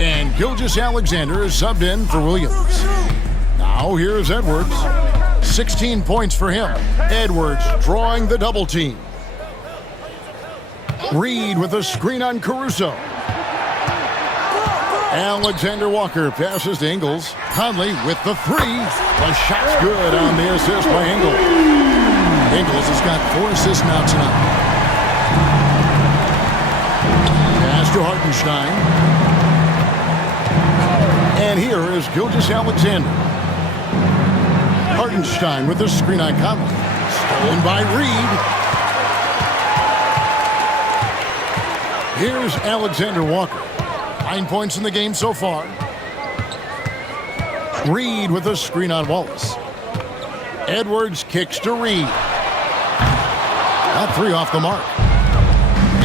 And Gilgeous-Alexander is subbed in for Williams. Now here's Edwards. 16 points for him. Edwards drawing the double team. Reid with a screen on Caruso. Alexander Walker passes to Ingles. Conley with the 3. The shot's good on the assist by Ingles. Ingles has got 4 assists now tonight. Pass to Hartenstein. And here is Gilgeous-Alexander. Hartenstein with the screen on Conley. Stolen by Reid. Here's Alexander Walker. 9 points in the game so far. Reid with a screen on Wallace. Edwards kicks to Reid. Got 3 off the mark.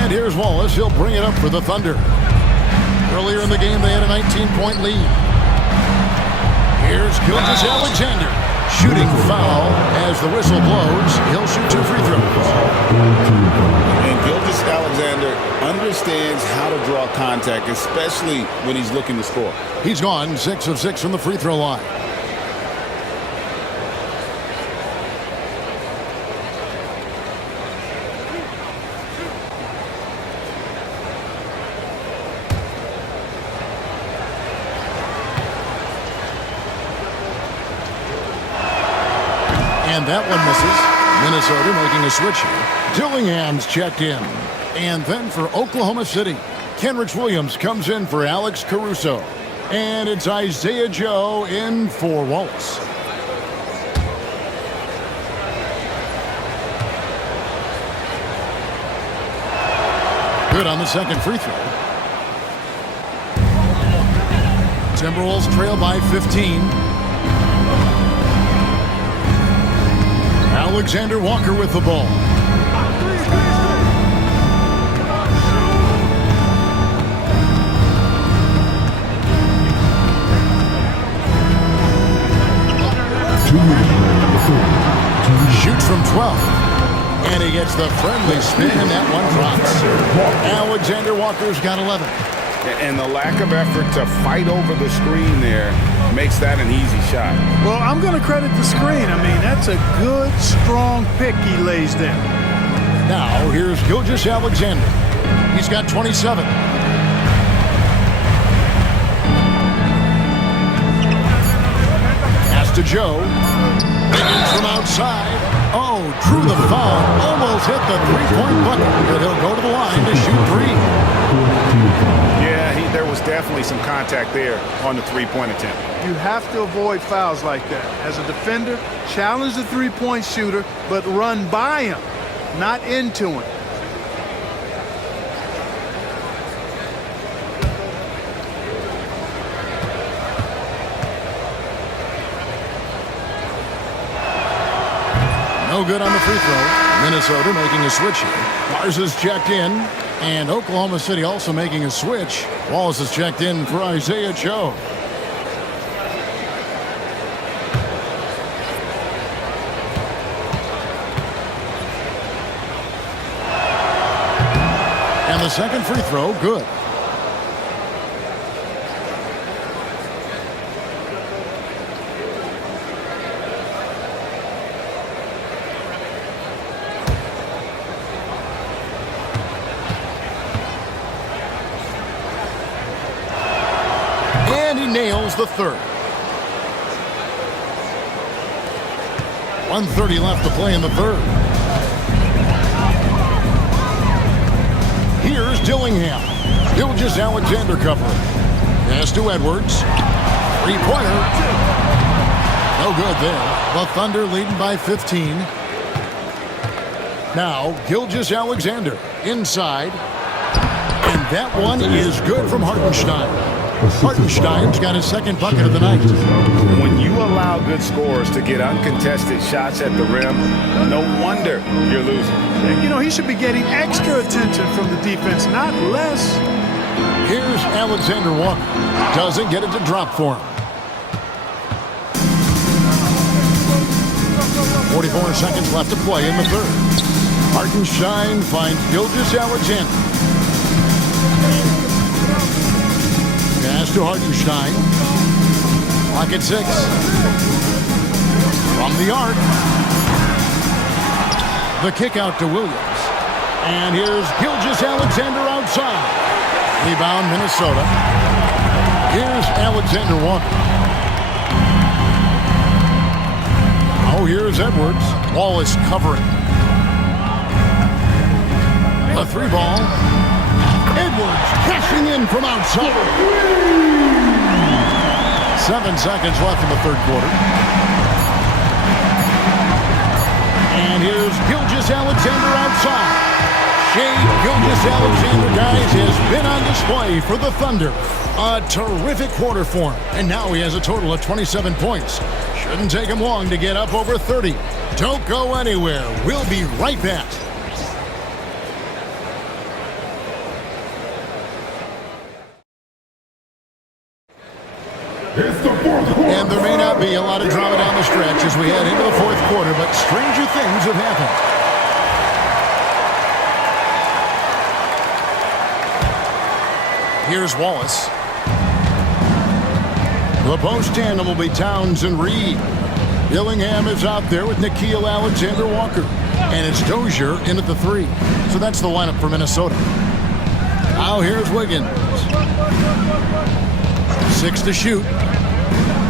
And here's Wallace. He'll bring it up for the Thunder. Earlier in the game, they had a 19-point lead. Here's Gilgeous-Alexander. Shooting foul as the whistle blows. He'll shoot 2 free throws. And Gilgeous-Alexander understands how to draw contact, especially when he's looking to score. He's gone 6 of 6 from the free throw line. And that one misses. Minnesota making a switch here. Dillingham's checked in. And then for Oklahoma City, Kenrich Williams comes in for Alex Caruso. And it's Isaiah Joe in for Wallace. Good on the second free throw. Timberwolves trail by 15. Alexander Walker with the ball. Shoots from 12. And he gets the friendly spin, and that one drops. Alexander Walker's got 11. And the lack of effort to fight over the screen there makes that an easy shot. Well, I'm going to credit the screen. I mean, that's a good, strong pick he lays there. Now, here's Gilgeous-Alexander. He's got 27. Pass to Joe. Wiggins from outside. Oh, drew the foul. Almost hit the three-point bucket. But he'll go to the line to shoot 3. Yeah, there was definitely some contact there on the three-point attempt. You have to avoid fouls like that. As a defender, challenge the three-point shooter, but run by him, not into him. No good on the free throw. Minnesota making a switch here. Mars is checked in. And Oklahoma City also making a switch. Wallace is checked in for Isaiah Joe. And the second free throw, good. And he nails the third. 1:30 left to play in the third. Here's Dillingham. Gilgeous-Alexander covering. Pass to Edwards. Three-pointer. No good there. The Thunder leading by 15. Now, Gilgeous-Alexander inside. And that one is good from Hartenstein. Hartenstein's got his second bucket of the night. When you allow good scorers to get uncontested shots at the rim, no wonder you're losing. You know, he should be getting extra attention from the defense, not less. Here's Alexander Walker. Doesn't get it to drop for him. 44 seconds left to play in the third. Hartenstein finds Gilgeous-Alexander. Pass to Hartenstein. Clock at 6. From the arc. The kick out to Williams. And here's Gilgeous-Alexander outside. Rebound, Minnesota. Here's Alexander Walker. Now here's Edwards. Wallace covering. A three ball. Edwards cashing in from outside. 7 seconds left in the third quarter. And here's Gilgeous-Alexander outside. Shea Gilgeous-Alexander, guys, has been on display for the Thunder. A terrific quarter for him. And now he has a total of 27 points. Shouldn't take him long to get up over 30. Don't go anywhere. We'll be right back. And there may not be a lot of drama down the stretch as we head into the fourth quarter, but stranger things have happened. Here's Wallace. The post tandem will be Towns and Reed. Dillingham is out there with Nickeil Alexander-Walker. And it's Dozier in at the 3. So that's the lineup for Minnesota. Now here's Wiggins. 6 to shoot.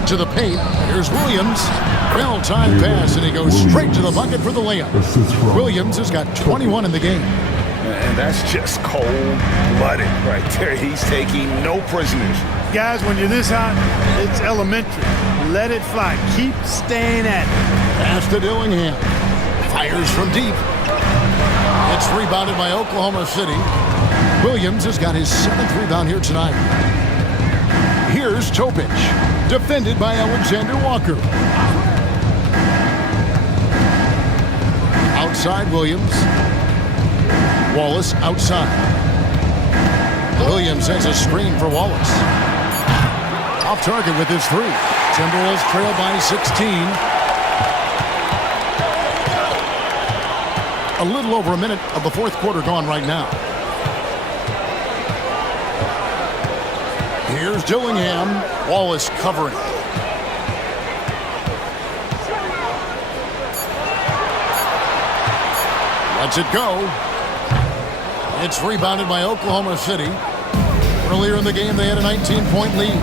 To the paint. Here's Williams. Well-timed pass, and he goes straight to the bucket for the layup. Williams has got 21 in the game. And that's just cold-blooded right there. He's taking no prisoners. Guys, when you're this hot, it's elementary. Let it fly. Keep staying at it. Pass to Dillingham. Fires from deep. It's rebounded by Oklahoma City. Williams has got his 7th rebound here tonight. Here's Topic. Defended by Alexander Walker. Outside Williams. Wallace outside. Williams has a screen for Wallace. Off target with his 3. Timberwolves trail by 16. A little over a minute of the fourth quarter gone right now. Here's Dillingham. Wallace covering. Lets it go. It's rebounded by Oklahoma City. Earlier in the game, they had a 19-point lead.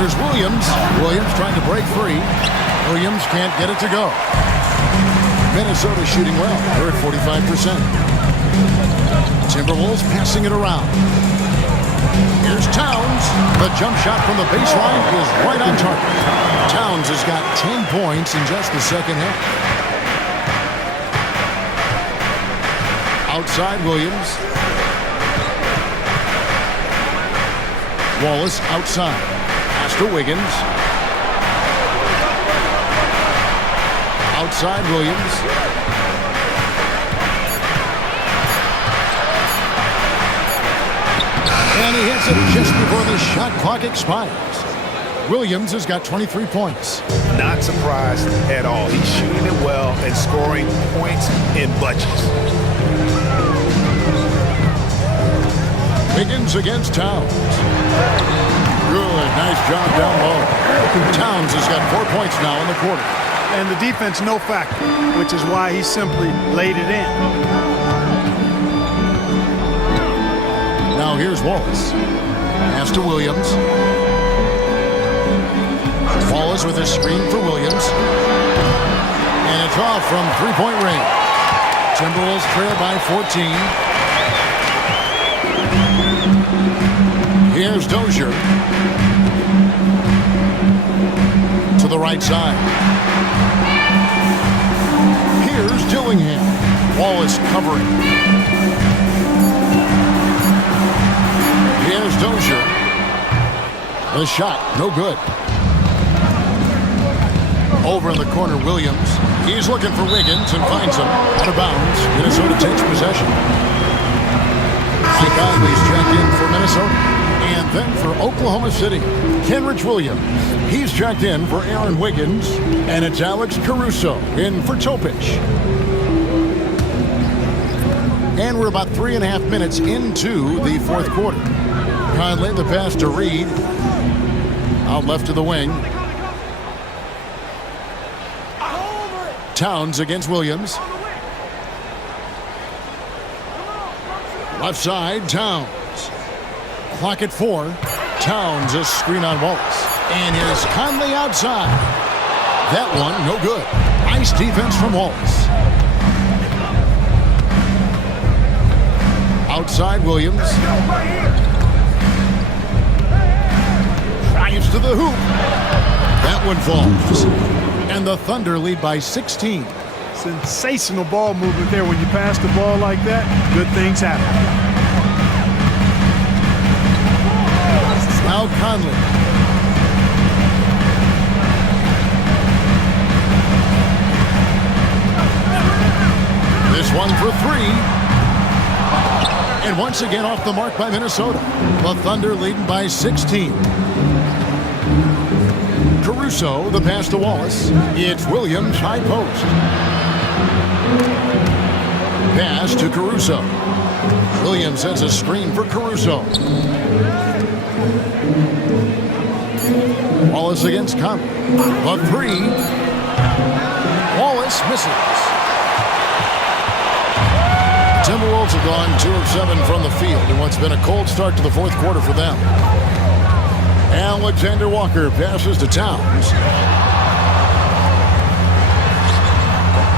Here's Williams. Williams trying to break free. Williams can't get it to go. Minnesota shooting well. They're at 45%. Timberwolves passing it around. Here's Towns. The jump shot from the baseline is right on target. Towns has got 10 points in just the second half. Outside Williams. Wallace outside. Pass to Wiggins. Outside Williams. And he hits it just before the shot clock expires. Williams has got 23 points. Not surprised at all. He's shooting it well and scoring points in bunches. Wiggins against Towns. Good, nice job down low. Towns has got 4 points now in the quarter. And the defense no factor, which is why he simply laid it in. Now here's Wallace. Pass to Williams. Timberwolves with a screen for Williams. And it's off from three-point range. Timberwolves trail by 14. Here's Dozier. To the right side. Here's Dillingham. Wallace covering. Here's Dozier. The shot, no good. Over in the corner, Williams. He's looking for Wiggins and finds him. Out of bounds. Minnesota takes possession. Mike Conley's checked in for Minnesota. And then for Oklahoma City, Kenrich Williams. He's checked in for Aaron Wiggins. And it's Alex Caruso in for Topic. And we're about 3.5 minutes into the fourth quarter. Conley, the pass to Reed. Out left to the wing. Towns against Williams. Left side, Towns. Clock at 4. Towns a screen on Wallace. And here's Conley outside. That one, no good. Nice defense from Wallace. Outside Williams. Drives to the hoop. That one falls. And the Thunder lead by 16. Sensational ball movement there. When you pass the ball like that, good things happen. Now Conley. This one for 3. And once again off the mark by Minnesota. The Thunder leading by 16. Caruso, the pass to Wallace. It's Williams, high post. Pass to Caruso. Williams has a screen for Caruso. Wallace against Conley. The 3. Wallace misses. Timberwolves have gone 2 of 7 from the field in what's been a cold start to the fourth quarter for them. Alexander Walker passes to Towns.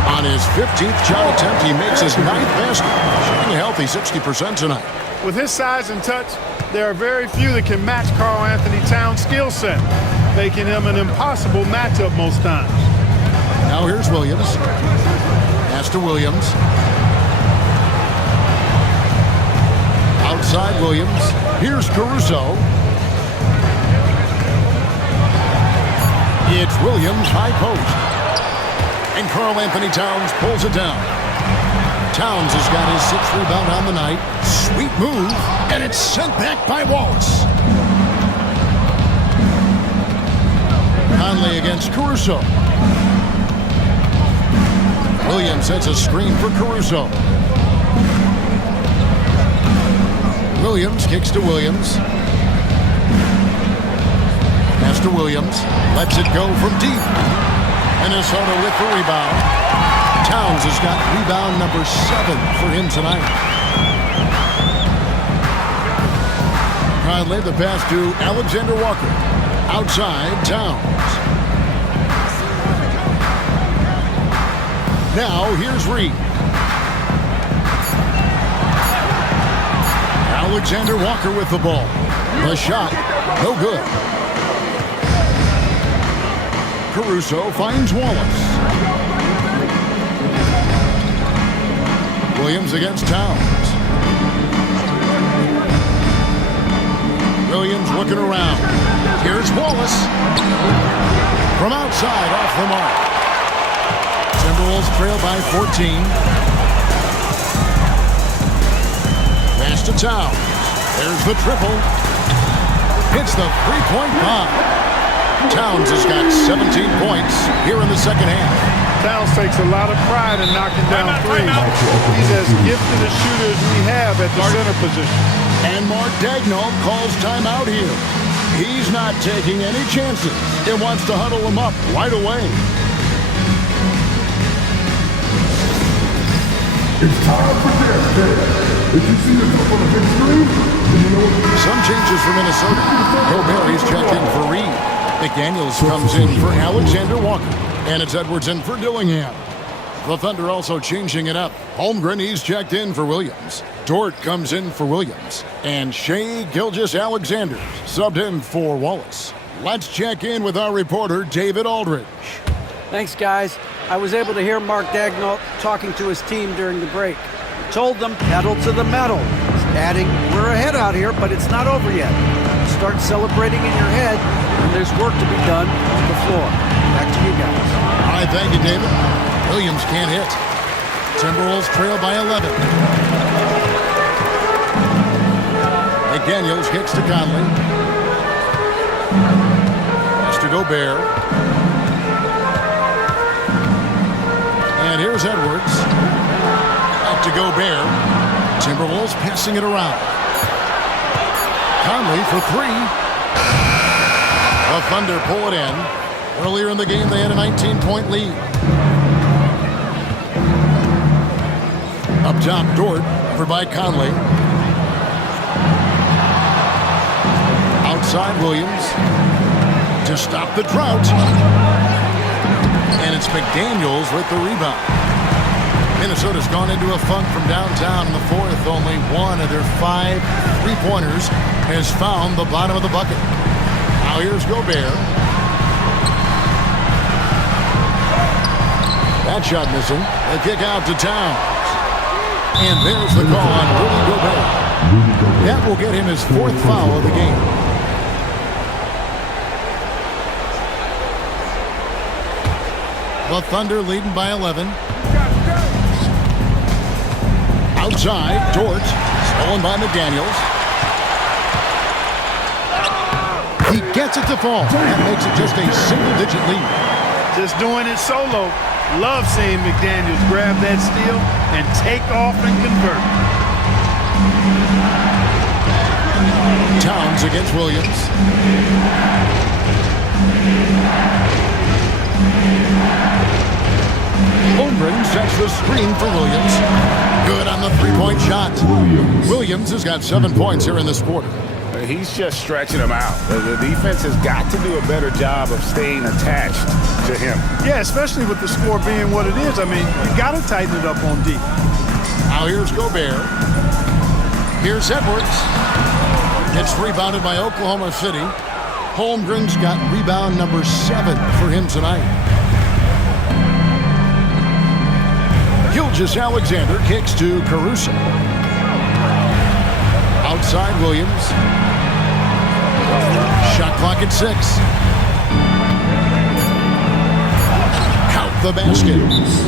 On his 15th shot attempt, he makes his 9th basket. Shooting a healthy 60% tonight. With his size and touch, there are very few that can match Karl Anthony Towns' skill set, making him an impossible matchup most times. Now here's Williams. Pass to Williams. Outside Williams. Here's Caruso. It's Williams, high post. And Karl Anthony Towns pulls it down. Towns has got his 6th rebound on the night. Sweet move. And it's sent back by Wallace. Conley against Caruso. Williams sets a screen for Caruso. Williams kicks to Williams. Pass to Williams. Lets it go from deep. Minnesota with the rebound. Towns has got rebound number 7 for him tonight. Conley, the pass to Alexander Walker. Outside, Towns. Now, here's Reed. Alexander Walker with the ball. The shot, no good. Caruso finds Wallace. Williams against Towns. Williams looking around. Here's Wallace. From outside, off the mark. Timberwolves trail by 14. Pass to Towns. There's the triple. Hits the three-point bomb. Towns has got 17 points here in the second half. Towns takes a lot of pride in knocking down threes. He's as gifted a shooter as we have at the center position. And Mark Daigneault calls timeout here. He's not taking any chances. He wants to huddle him up right away. It's time for dance day. If you see yourself on the big screen, then you know what. Some changes for Minnesota. Gobert is checked in for Reed. McDaniels comes in for Alexander Walker. And it's Edwards in for Dillingham. The Thunder also changing it up. Holmgren, he's checked in for Williams. Dort comes in for Williams. And Shai Gilgeous-Alexander subbed in for Wallace. Let's check in with our reporter, David Aldridge. Thanks, guys. I was able to hear Mark Daigneault talking to his team during the break. He told them pedal to the metal, adding, we're ahead out here, but it's not over yet. Start celebrating in your head, and there's work to be done on the floor. Back to you guys. All right, thank you, David. Williams can't hit. Timberwolves trail by 11. McDaniels kicks to Conley. Has to Gobert. And here's Edwards. Back to Gobert. Timberwolves passing it around. Conley for three. The Thunder pull it in. Earlier in the game, they had a 19-point lead. Up top, Dort, over by Conley. Outside, Williams to stop the drought. And it's McDaniels with the rebound. Minnesota's gone into a funk from downtown in the fourth. Only one of their 5 3-pointers has found the bottom of the bucket. Now here's Gobert. That shot missing. A kick out to Towns. And there's the call on Rudy Gobert. That will get him his 4th foul of the game. The Thunder leading by 11. Outside, Dort, stolen by McDaniels. He gets it to fall. That makes it just a single-digit lead. Just doing it solo. Love seeing McDaniels grab that steal and take off and convert. Towns against Williams. Holmgren sets the screen for Williams. Good on the 3-point shot. Williams has got 7 points here in this quarter. He's just stretching them out. The defense has got to do a better job of staying attached to him. Yeah, especially with the score being what it is. I mean, you got to tighten it up on D. Now here's Gobert. Here's Edwards. It's rebounded by Oklahoma City. Holmgren's got rebound number 7 for him tonight. Gilgeous-Alexander kicks to Caruso. Outside Williams. Shot clock at 6. Count the basket.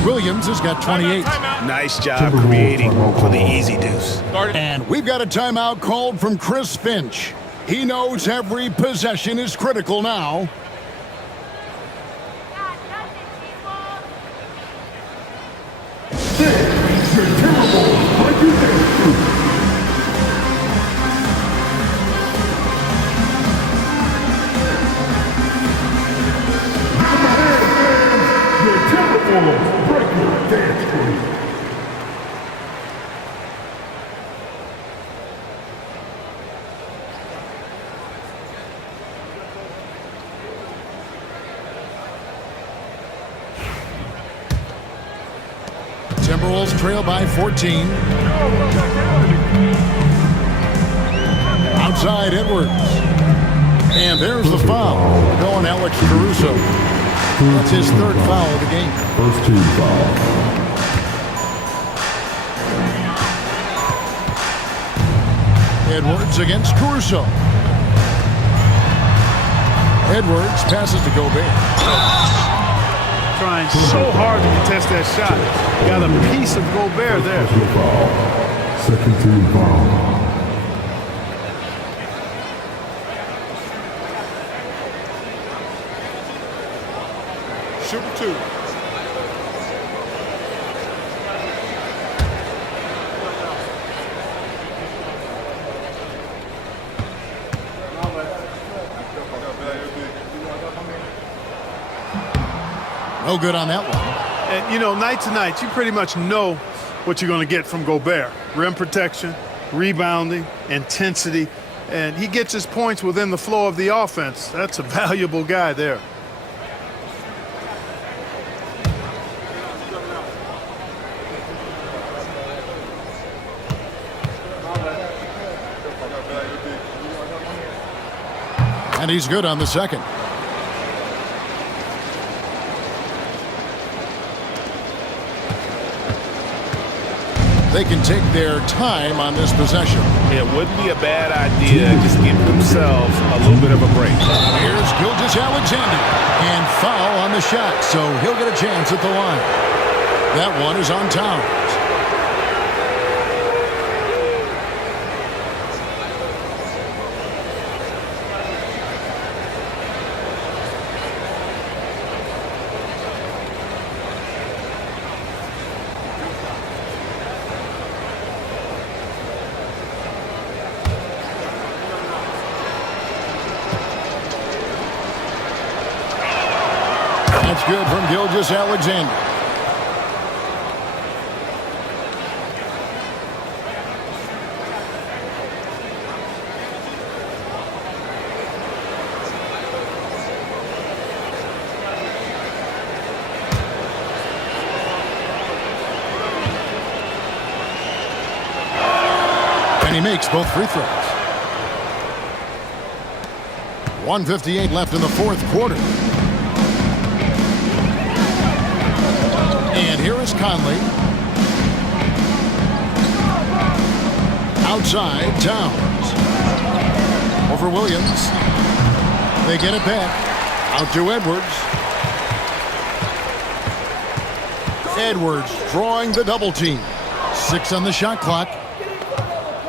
Williams has got 28. Nice job creating for the easy deuce. And we've got a timeout called from Chris Finch. He knows every possession is critical now. Your Timberwolves break you down. Your Timberwolves break your dance crew. Timberwolves trail by 14. Outside Edwards. And there's the foul. Going Alex Caruso. That's his 3rd foul of the game. First team foul. Edwards against Caruso. Edwards passes to Gobert. Trying so hard to contest that shot. Got a piece of Gobert there. Foul. Second team foul. Shooter 2. No good on that one. And, you know, night to night, you pretty much know what you're going to get from Gobert. Rim protection, rebounding, intensity, and he gets his points within the flow of the offense. That's a valuable guy there. And he's good on the second. They can take their time on this possession. It wouldn't be a bad idea just to give themselves a little bit of a break. Here's Gilgeous-Alexander. And foul on the shot, so he'll get a chance at the line. That one is on Towns. That's good from Gilgeous-Alexander. And he makes both free throws. 1:58 left in the fourth quarter. And here is Conley. Outside, Towns. Over Williams. They get it back. Out to Edwards. Edwards drawing the double team. 6 on the shot clock.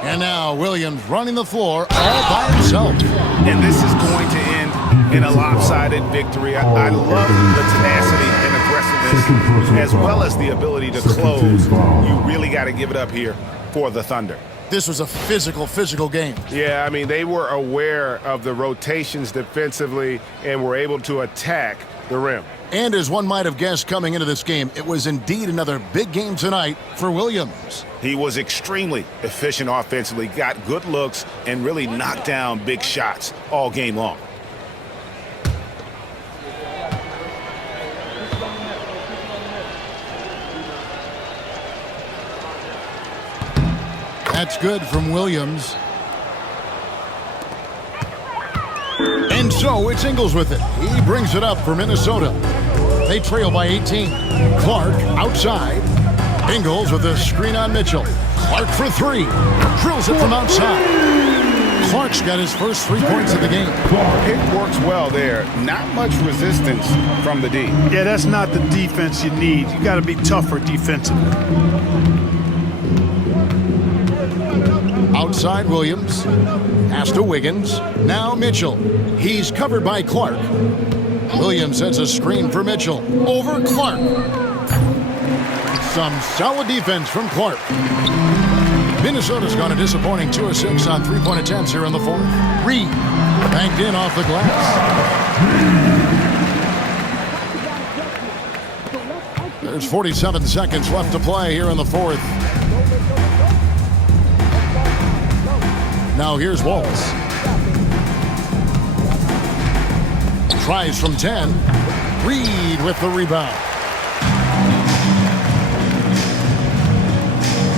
And now Williams running the floor all by himself. And this is going to end in a lopsided victory. I love the tenacity and aggressiveness as well as the ability to close. You really got to give it up here for the Thunder. This was a physical game. Yeah, I mean, they were aware of the rotations defensively and were able to attack the rim. And as one might have guessed coming into this game, it was indeed another big game tonight for Williams. He was extremely efficient offensively, got good looks, and really knocked down big shots all game long. That's good from Williams. And so it's Ingles with it. He brings it up for Minnesota. They trail by 18. Clark outside. Ingles with a screen on Mitchell. Clark for 3. Drills it from outside. Clark's got his first 3 points of the game. It works well there. Not much resistance from the D. Yeah, that's not the defense you need. You got to be tougher defensively. Outside Williams. Pass to Wiggins. Now Mitchell. He's covered by Clark. Williams sets a screen for Mitchell. Over Clark. Some solid defense from Clark. Minnesota's gone a disappointing 2 of 6 on 3-point attempts here in the fourth. Reed banked in off the glass. There's 47 seconds left to play here in the fourth. Now here's Wallace. Tries from 10. Reed with the rebound.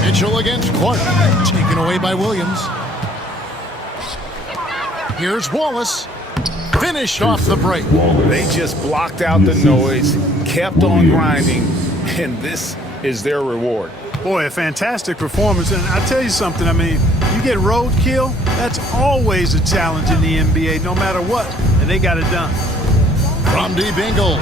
Mitchell against Clark. Taken away by Williams. Here's Wallace. Finished off the break. They just blocked out the noise, kept on grinding, and this is their reward. Boy, a fantastic performance. And I tell you something, I mean, you get roadkill, that's always a challenge in the NBA, no matter what. And they got it done. From deep Ingles.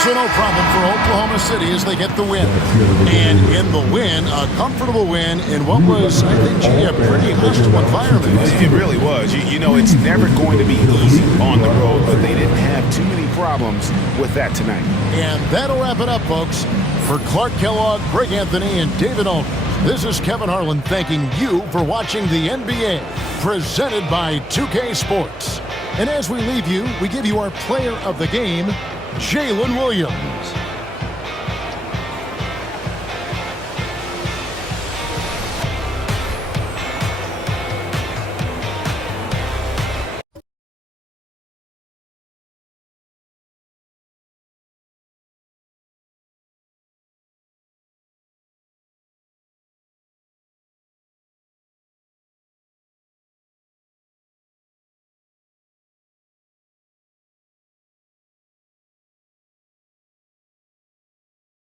So no problem for Oklahoma City as they get the win. And in the win, a comfortable win in what was, I think, a pretty hostile environment. It really was. You know, it's never going to be easy on the road, but they didn't have too many problems with that tonight. And that'll wrap it up, folks. For Clark Kellogg, Greg Anthony, and David Aldridge, This is Kevin Harlan thanking you for watching the NBA, presented by 2K Sports. And as we leave you, we give you our player of the game, Jalen Williams.